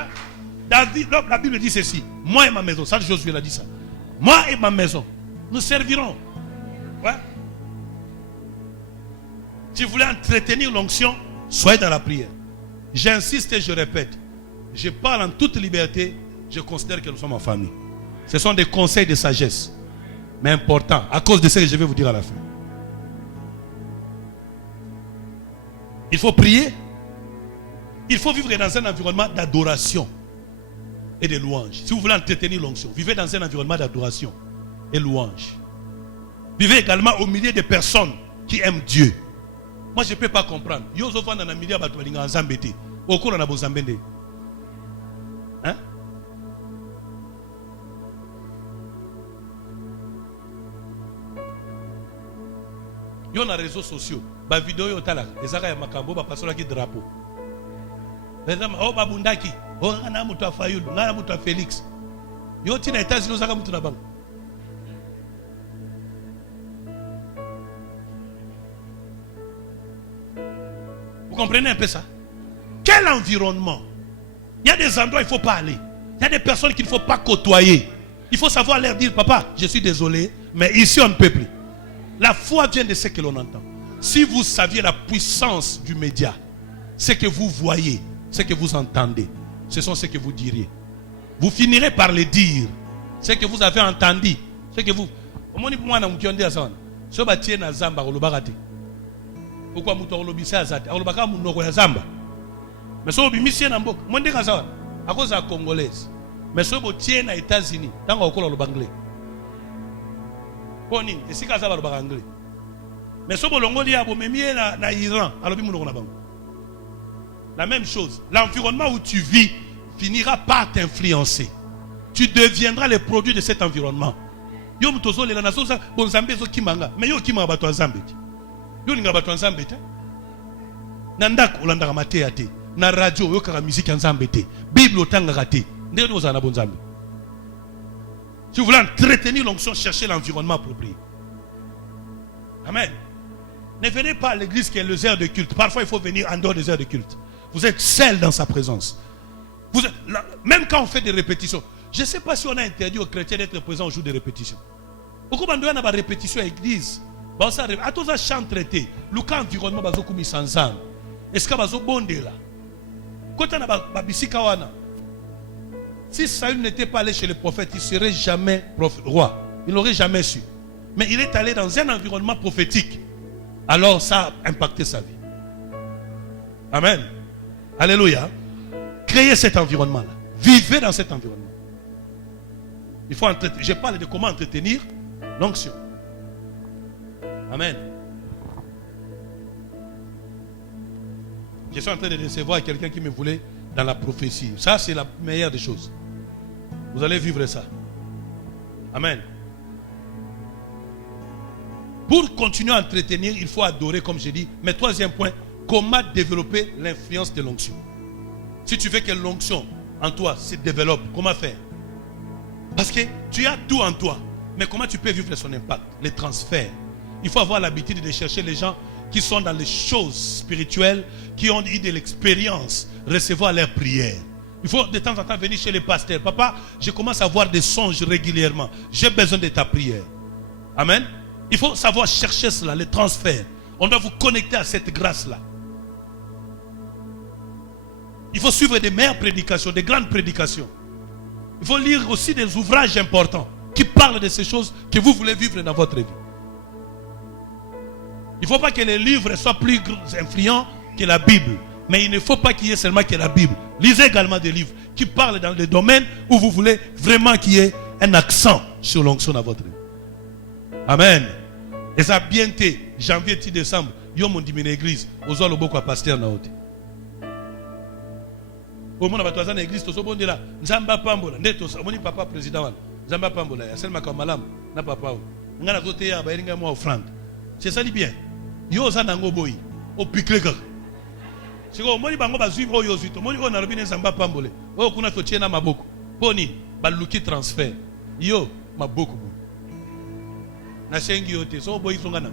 David, donc, la Bible dit ceci. Moi et ma maison, ça Josué l'a dit ça. Moi et ma maison, nous servirons. Ouais. Si vous voulez entretenir l'onction, soyez dans la prière. J'insiste et je répète. Je parle en toute liberté. Je considère que nous sommes en famille. Ce sont des conseils de sagesse. Mais importants. À cause de ce que je vais vous dire à la fin. Il faut prier. Il faut vivre dans un environnement d'adoration et de louange. Si vous voulez entretenir l'onction, vivez dans un environnement d'adoration et louange. Vivez également au milieu de personnes qui aiment Dieu. Moi, je ne peux pas comprendre. Hein? Il y a des réseaux sociaux. Ba vidéo yo tala ezaka ya makambo ba pasola ki drapeau. Oh babundaki, oh ngana mutu afayulu, ngana mutu Félix. Yo tina États-Unis zaka mutu na bango. Vous comprenez un peu ça? Quel environnement? Il y a des endroits où il ne faut pas aller. Il y a des personnes qu'il ne faut pas côtoyer. Il faut savoir leur dire, papa, je suis désolé, mais ici on ne peut plus. La foi vient de ce que l'on entend. Si vous saviez la puissance du média, ce que vous voyez, ce que vous entendez, ce sont ce que vous diriez. Vous finirez par le dire. Ce que vous avez entendu, ce que vous... Pourquoi mais so bimisi na mboka monde kaza à cause de congolaise mais so botie na États-Unis tango okola lo anglais poni esika za ba anglais mais so bolongoli ya bomemi na Iran alobi munoko na bango. La même chose, l'environnement où tu vis finira par t'influencer. Tu deviendras le produit de cet environnement. Yo mutozo le na so sa bonzambe zo kimanga mais yo kimanga bato nzambe ti yo linga bato nzambe te nandako olanda matea te na radio yokaka musique nzambe te bible otangaka te ndenge ozana bonzambe. Si vous voulez entretenir l'onction, cherchez l'environnement approprié. Amen. Ne venez pas à l'église qui est les heures de culte. Parfois il faut venir en dehors des heures de culte. Vous êtes seul dans sa présence. Vous êtes là, même quand on fait des répétitions. Je ne sais pas si on a interdit aux chrétiens d'être présents au jour des répétitions. Pourquoi on doit avoir des répétitions à l'église? À tous les chants traités, le cas environnement bazo koumi sans âme. Est-ce que bazo bondé là? Quand on a babisika wana, si Saül n'était pas allé chez le prophète, il ne serait jamais roi. Il n'aurait jamais su. Mais il est allé dans un environnement prophétique. Alors ça a impacté sa vie. Amen. Alléluia. Créez cet environnement-là. Vivez dans cet environnement. Il faut entretenir. Je parle de comment entretenir l'onction. Amen. Je suis en train de recevoir quelqu'un qui me voulait dans la prophétie. Ça, c'est la meilleure des choses. Vous allez vivre ça. Amen. Pour continuer à entretenir, il faut adorer, comme j'ai dit. Mais troisième point, comment développer l'influence de l'onction. Si tu veux que l'onction en toi se développe, comment faire? Parce que tu as tout en toi. Mais comment tu peux vivre son impact? Les transferts. Il faut avoir l'habitude de chercher les gens qui sont dans les choses spirituelles, qui ont eu de l'expérience, recevoir leurs prières. Il faut de temps en temps venir chez les pasteurs. Papa, je commence à avoir des songes régulièrement. J'ai besoin de ta prière. Amen. Il faut savoir chercher cela, les transferts. On doit vous connecter à cette grâce-là. Il faut suivre des meilleures prédications, des grandes prédications. Il faut lire aussi des ouvrages importants qui parlent de ces choses que vous voulez vivre dans votre vie. Il ne faut pas que les livres soient plus influents que la Bible. Mais il ne faut pas qu'il y ait seulement que la Bible. Lisez également des livres qui parlent dans les domaines où vous voulez vraiment qu'il y ait un accent sur l'onction dans votre vie. Amen. Et ça a bien été, janvier, décembre, yo mon dimine église, aux autres beaucoup à pasteur na haute. Au monde à l'église, tout ce monde là, Nzamba Pambola, neto, mon papa président, Nzamba Pambola, il y a seulement comme malam, na papa. On a côté à Baïringa moi offrande. C'est ça dit bien. Yo zanango boy, au pikleka. C'est quoi, moi bango bazui o yo zuito, moi on a robine Nzamba Pambola. Oh kuna to tiena maboko. Poni, baluki transfert. Yo maboko. Na sengi yote so boy songana.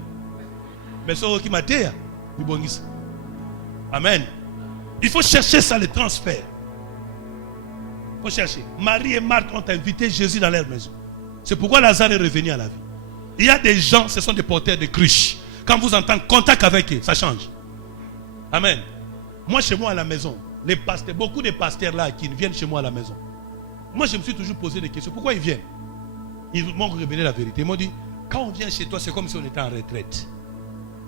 Mais so ki matea, ibongisa. Amen. Il faut chercher ça, les transferts. Il faut chercher. Marie et Marthe ont invité Jésus dans leur maison. C'est pourquoi Lazare est revenu à la vie. Il y a des gens, ce sont des porteurs de cruches. Quand vous entendez contact avec eux, ça change. Amen. Moi, chez moi à la maison, les pasteurs, beaucoup de pasteurs là qui viennent chez moi à la maison. Moi, je me suis toujours posé des questions. Pourquoi ils viennent? Ils m'ont révélé la vérité. Ils m'ont dit, quand on vient chez toi, c'est comme si on était en retraite.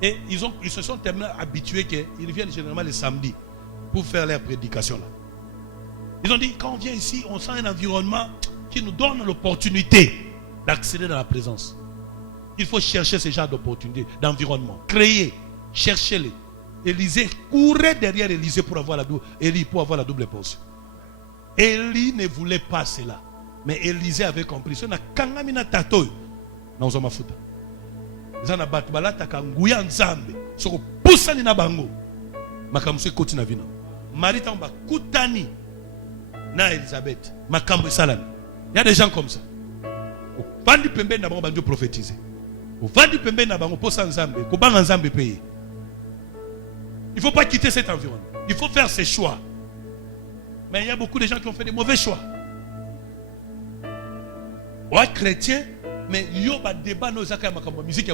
Et ils se sont tellement habitués qu'ils viennent généralement les samedis pour faire leur prédication là. Ils ont dit, quand on vient ici, on sent un environnement qui nous donne l'opportunité d'accéder dans la présence. Il faut chercher ce genre d'opportunité, d'environnement. Créer, cherchez-les. Élisée, courez derrière Élisée pour avoir la double portion. Élie ne voulait pas cela. Mais Élisée avait compris. C'est na kangamina tatoy. Na uzoma futa. Zana batu balata kanguya nzambe. Soko pusani na bango. Makamuse koti na vina. Marie tamba kutani na Elisabeth. Makambo salami. Il y a des gens comme ça. Vandi pembe na bango banjo prophétiser. Vandi pembe na bango posa nzambe. Kobanga nzambe paye. Il ne faut pas quitter cet environnement. Il faut faire ses choix. Mais il y a beaucoup de gens qui ont fait des mauvais choix. Ouais, chrétien, mais il y a des débats dans la musique.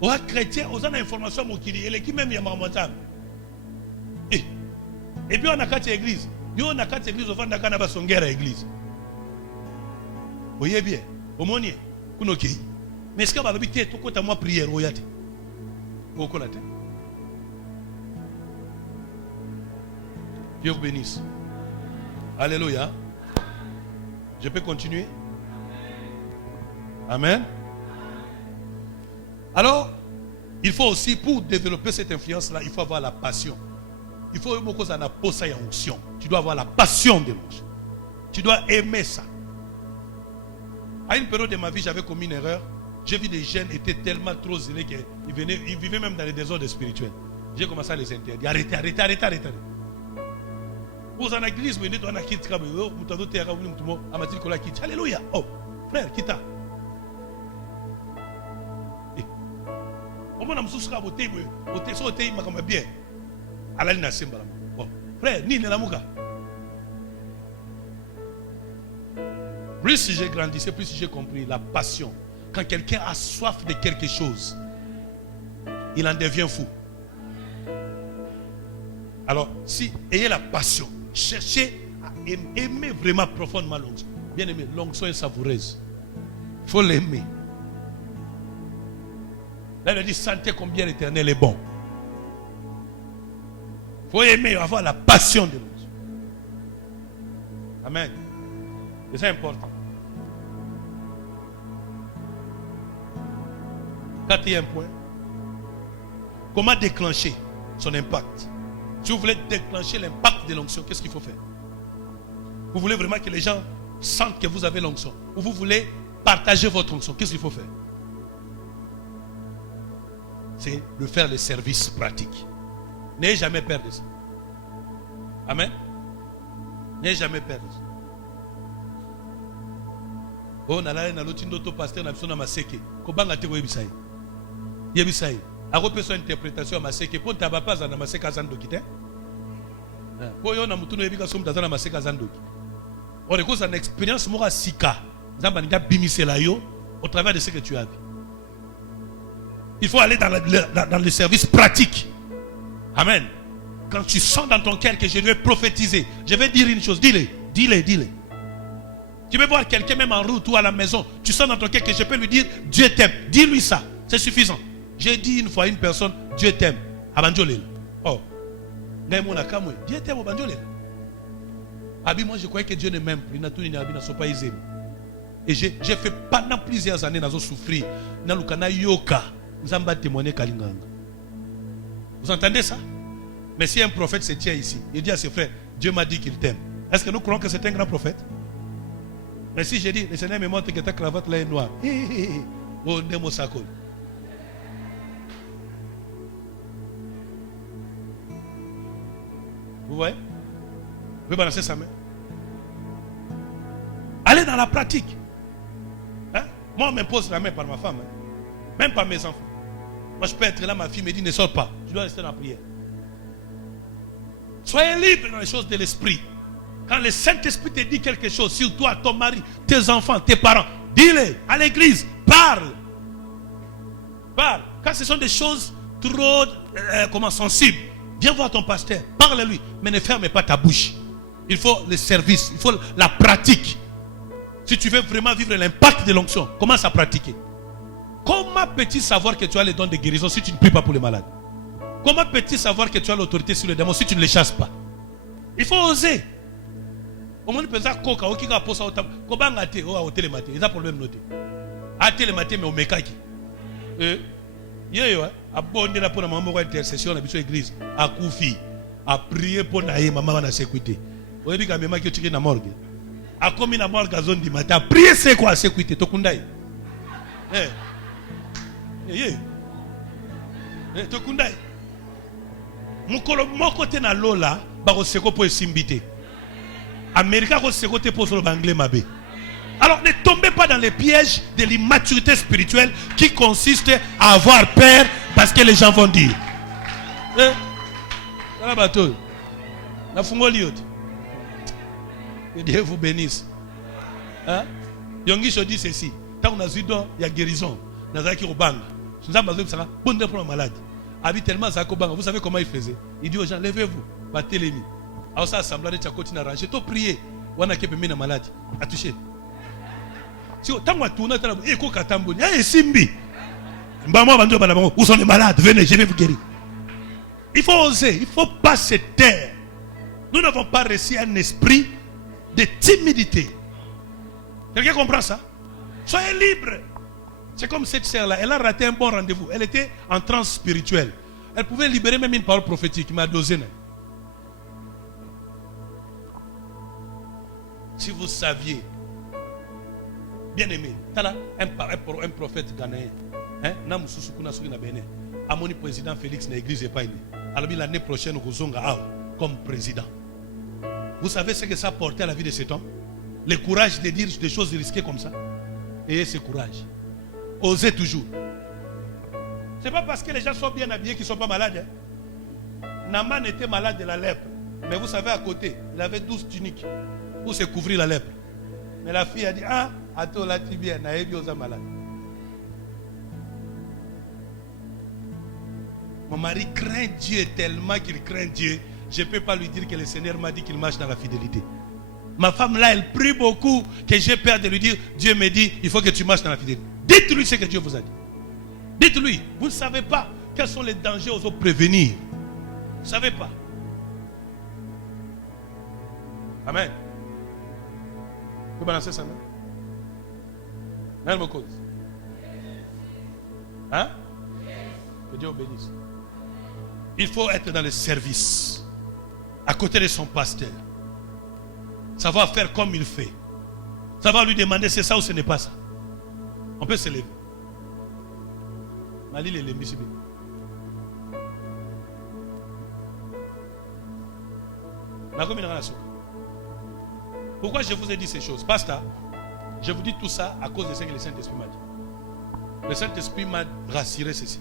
Aux chrétiens, aux gens d'information, et qui même y a marmotam. Et puis on a 4 églises. Nous on a 4 églises au fond de la son guerre à l'église. Vous voyez bien, au monier, mais est-ce qu'on va habiter tout côté à moi prière au yate? Dieu vous bénisse. Alléluia. Je peux continuer? Amen. Alors, il faut aussi, pour développer cette influence-là, il faut avoir la passion. Il faut beaucoup de posa et onction. Tu dois avoir la passion de l'onction. Tu dois aimer ça. À une période de ma vie, j'avais commis une erreur. J'ai vu des jeunes étaient tellement trop zélés qu'ils vivaient même dans les désordres spirituels. J'ai commencé à les interdire. Arrêtez. Vous en église, vous êtes dans la quitte. Alléluia. Oh, frère, quitte. Au moins, je suis bien. Bon, frère, ni la mouka. Plus j'ai grandi, plus j'ai compris la passion. Quand quelqu'un a soif de quelque chose, il en devient fou. Alors, si ayez la passion, cherchez à aimer vraiment profondément l'onction. Bien aimé, l'onction est savoureuse. Il faut l'aimer. Là, il dit, sentez combien l'Éternel est bon. Il faut aimer, avoir la passion de l'onction. Amen. Et c'est important. 4e point. Comment déclencher son impact? Si vous voulez déclencher l'impact de l'onction, qu'est-ce qu'il faut faire? Vous voulez vraiment que les gens sentent que vous avez l'onction, ou vous voulez partager votre onction, qu'est-ce qu'il faut faire? C'est de faire le service pratique. N'ayez jamais peur de ça. Amen. N'ayez jamais peur de ça. Oh, nala na loti ndoto pasteur na bisona maseke. Kobanga te webisai. Yebisai. Akope so interprétation à maseke pour tabapa za na maseka zandoki te. Po yo na mutuno yebika so mutazana maseka zandoki. On est cause en expérience mora sika. Zamba nga bimisela yo au travers de ce que tu as vu. Il faut aller dans le service pratique. Amen. Quand tu sens dans ton cœur que je vais prophétiser, je vais dire une chose, dis-le. Tu peux voir quelqu'un même en route ou à la maison, tu sens dans ton cœur que je peux lui dire, Dieu t'aime. Dis-lui ça, c'est suffisant. J'ai dit une fois à une personne, Dieu t'aime. Abanjolel. Oh. Dieu t'aime, Abanjolel. Abi, moi je croyais que Dieu ne m'aime plus. Et j'ai fait pendant plusieurs années, j'ai souffert. Vous entendez ça? Mais si un prophète se tient ici, il dit à ses frères, Dieu m'a dit qu'il t'aime. Est-ce que nous croyons que c'est un grand prophète? Mais si je dis, le Seigneur me montre que ta cravate là est noire. Oh, Nemo Sakol. Vous voyez? Vous pouvez balancer sa main. Allez dans la pratique. Hein? Moi, on m'impose la main par ma femme. Hein? Même par mes enfants. Moi, je peux être là, ma fille me dit, ne sors pas. Je dois rester dans la prière. Soyez libres dans les choses de l'esprit. Quand le Saint-Esprit te dit quelque chose sur toi, ton mari, tes enfants, tes parents, dis-le à l'église. Parle. Parle. Quand ce sont des choses trop sensibles, viens voir ton pasteur. Parle-lui. Mais ne ferme pas ta bouche. Il faut le service. Il faut la pratique. Si tu veux vraiment vivre l'impact de l'onction, commence à pratiquer. Comment peux-tu savoir que tu as les dons de guérison si tu ne pries pas pour les malades? Comment peux-tu savoir que tu as l'autorité sur les démons si tu ne les chasses pas? Il faut oser. Au moins, il peut dire coca, qui a posé au tableau. Comment ngate au hôtel matin? Il a problème noté. À tel matin, mais au mekaki. A bonne la pour la maman intercession à l'église. À Koufi. À prier pour naïe maman na sécurité. Vous avez vu que maman qui est na morgue. A commis na morgue à zone du matin. À prier c'est quoi sécurité? Tokundai. Tokundai. Mukolo moko te na lola ba ko seko po esimbité. Américain ko seko te po solo anglais mabe. Alors ne tombez pas dans les pièges de l'immaturité spirituelle qui consiste à avoir peur parce que les gens vont dire. La bateau. La fungoliot. Que Dieu vous bénisse. Hein? Yongi se dit ceci. Tant on a eu don, il y a guérison. Nazaki Obanga. Nous avons besoin de ça. Bon, pour un malade. Habituellement, vous savez comment il faisait? Il dit aux gens, levez-vous, battez-les-mi. Alors ça, assemblée de Tchakoti n'a rangé. Tu prier. On a qu'à mettre malade. À toucher. Si tant que tu as dit, écoute, Katambo, il y a un simbi. Où sont les malades? Venez, je vais vous guérir. Il faut oser, il ne faut pas se taire. Nous n'avons pas reçu un esprit de timidité. Quelqu'un comprend ça? Soyez libre. C'est comme cette sœur-là, elle a raté un bon rendez-vous. Elle était en transe spirituelle. Elle pouvait libérer même une parole prophétique, mais à dosé. Si vous saviez, bien aimé, un prophète ghanéen, Amoni président Félix na église pas né. Alors l'année prochaine comme président. Vous savez ce que ça portait à la vie de cet homme? Le courage de dire des choses risquées comme ça. Ayez ce courage. Osez toujours. Ce n'est pas parce que les gens sont bien habillés qu'ils ne sont pas malades. Naman était malade de la lèpre. Mais vous savez, à côté, il avait 12 tuniques pour se couvrir la lèpre. Mais la fille a dit, ah, attends, là, tu viens, naïbi aux malades. Mon mari craint Dieu tellement qu'il craint Dieu. Je ne peux pas lui dire que le Seigneur m'a dit qu'il marche dans la fidélité. Ma femme là, elle prie beaucoup que j'ai peur de lui dire, Dieu me dit, il faut que tu marches dans la fidélité. Dites-lui ce que Dieu vous a dit. Dites-lui, vous ne savez pas quels sont les dangers aux autres prévenir. Vous ne savez pas. Amen. Vous balancez ça, non? Même cause. Hein? Que Dieu vous bénisse. Il faut être dans le service, à côté de son pasteur. Savoir faire comme il fait. Savoir lui demander c'est ça ou ce n'est pas ça. On peut se lever. Mali les Mississippi. Pourquoi je vous ai dit ces choses? Pasteur, je vous dis tout ça à cause de ce que le Saint-Esprit m'a dit. Le Saint-Esprit m'a rassuré ceci.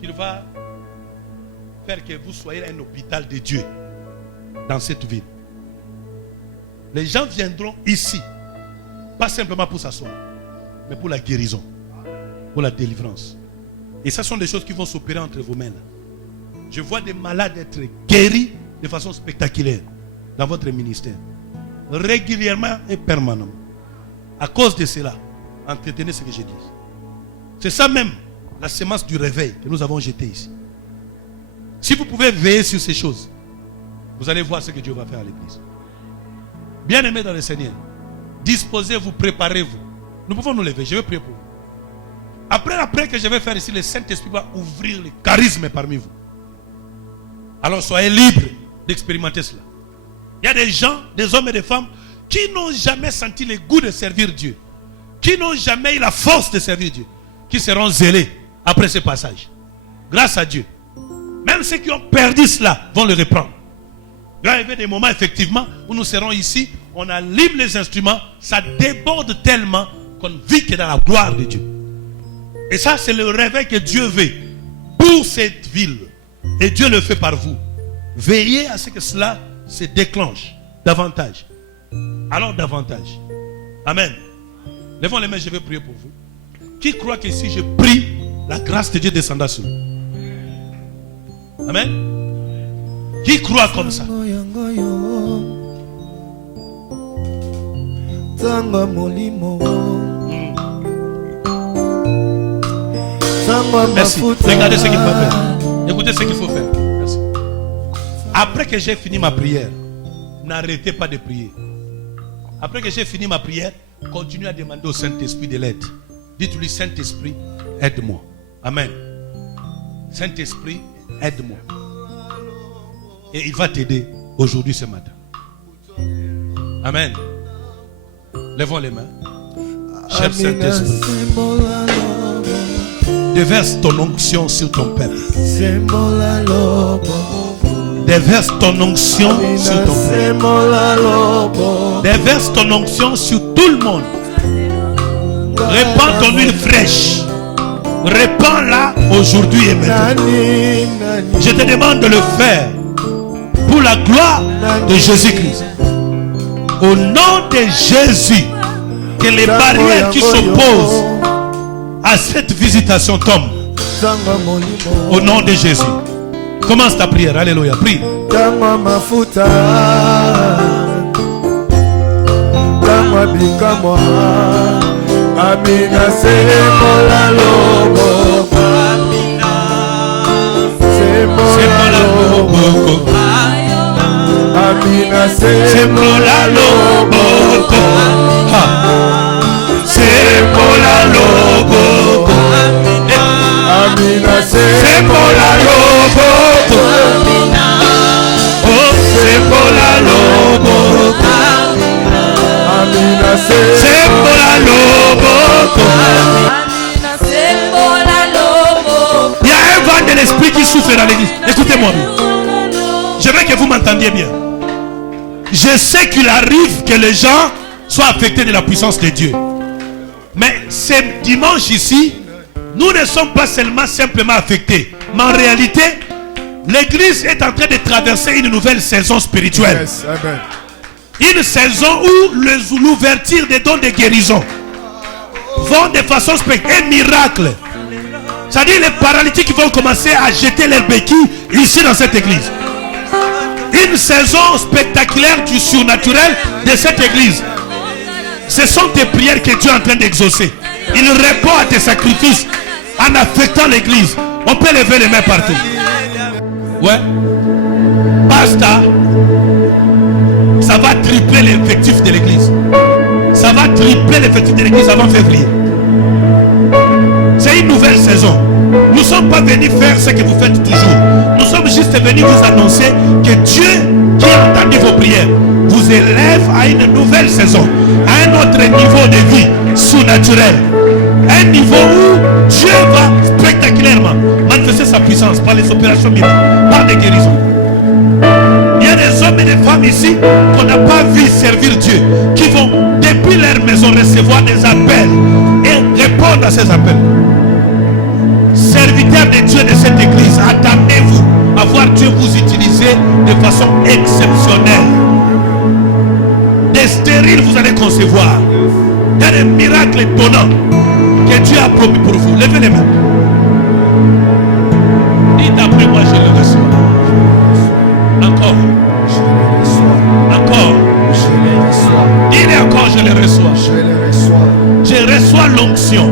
Qu'il va faire que vous soyez un hôpital de Dieu dans cette ville. Les gens viendront ici, pas simplement pour s'asseoir, mais pour la guérison, pour la délivrance. Et ça sont des choses qui vont s'opérer entre vos mains. Là. Je vois des malades être guéris de façon spectaculaire dans votre ministère, régulièrement et permanemment. À cause de cela, entretenez ce que je dis. C'est ça même la semence du réveil que nous avons jeté ici. Si vous pouvez veiller sur ces choses, vous allez voir ce que Dieu va faire à l'église. Bien-aimés dans le Seigneur, disposez-vous, préparez-vous. Nous pouvons nous lever, je vais prier pour vous. Après que je vais faire ici, le Saint-Esprit va ouvrir le charisme parmi vous. Alors soyez libres d'expérimenter cela. Il y a des gens, des hommes et des femmes qui n'ont jamais senti le goût de servir Dieu, qui n'ont jamais eu la force de servir Dieu, qui seront zélés après ce passage. Grâce à Dieu. Même ceux qui ont perdu cela vont le reprendre. Il va arriver des moments effectivement où nous serons ici, on allume les instruments, ça déborde tellement qu'on vit que dans la gloire de Dieu. Et ça c'est le réveil que Dieu veut pour cette ville. Et Dieu le fait par vous. Veillez à ce que cela se déclenche davantage. Alors davantage. Amen. Levons les mains, je vais prier pour vous. Qui croit que si je prie, la grâce de Dieu descendra sur vous? Amen. Qui croit comme ça? Merci. Regardez ce qu'il faut faire. Écoutez ce qu'il faut faire. Merci. Après que j'ai fini ma prière, n'arrêtez pas de prier. Après que j'ai fini ma prière, continuez à demander au Saint-Esprit de l'aide. Dites-lui, Saint-Esprit, aide-moi. Amen. Saint-Esprit, aide-moi. Et il va t'aider aujourd'hui ce matin. Amen. Levons les mains. Cher Saint-Esprit, déverse ton onction sur ton peuple. Déverse ton onction sur ton peuple. Déverse ton onction sur tout le monde. Répands ton huile fraîche. Répands-la aujourd'hui et maintenant. Je te demande de le faire pour la gloire de Jésus-Christ. Au nom de Jésus, que les barrières qui s'opposent à à cette visitation tombe. Au nom de Jésus. Commence ta prière. Alléluia. Prie. Amina semola lobo. Semola lobo. Amina semola lobo. Semola lobo. Amina semola lobo. Oh, semola lobo. Amina semola lobo. Il y a un vent de l'esprit qui souffle dans l'église. Écoutez-moi bien. Je veux que vous m'entendiez bien. Je sais qu'il arrive que les gens soient affectés de la puissance de Dieu. Mais ce dimanche ici, nous ne sommes pas simplement affectés. Mais en réalité, l'église est en train de traverser une nouvelle saison spirituelle. Yes, amen. Une saison où l'ouverture des dons de guérison vont de façon spectaculaire. Un miracle. C'est-à-dire les paralytiques vont commencer à jeter leurs béquilles ici dans cette église. Une saison spectaculaire du surnaturel de cette église. Ce sont tes prières que Dieu est en train d'exaucer. Il répond à tes sacrifices en affectant l'église. On peut lever les mains partout. Ouais. Basta. Ça va tripler l'effectif de l'église. Ça va tripler l'effectif de l'église avant février. C'est une nouvelle saison. Nous ne sommes pas venus faire ce que vous faites toujours. Nous sommes juste venus vous annoncer que Dieu, qui a entendu vos prières, vous élève à une nouvelle saison, à un autre niveau de vie surnaturel. Un niveau où Dieu va spectaculairement manifester sa puissance par les opérations miracles, par des guérisons. Il y a des hommes et des femmes ici qu'on n'a pas vu servir Dieu, qui vont depuis leur maison recevoir des appels et répondre à ces appels. Serviteurs de Dieu de cette église, attendez-vous à voir Dieu vous utiliser de façon exceptionnelle. Des stériles vous allez concevoir. Il y a des miracles étonnants que Dieu a promis pour vous. Levez les mains. Dites après moi, je le reçois. Encore. Encore. Dis-le encore, je le reçois. Je reçois l'onction.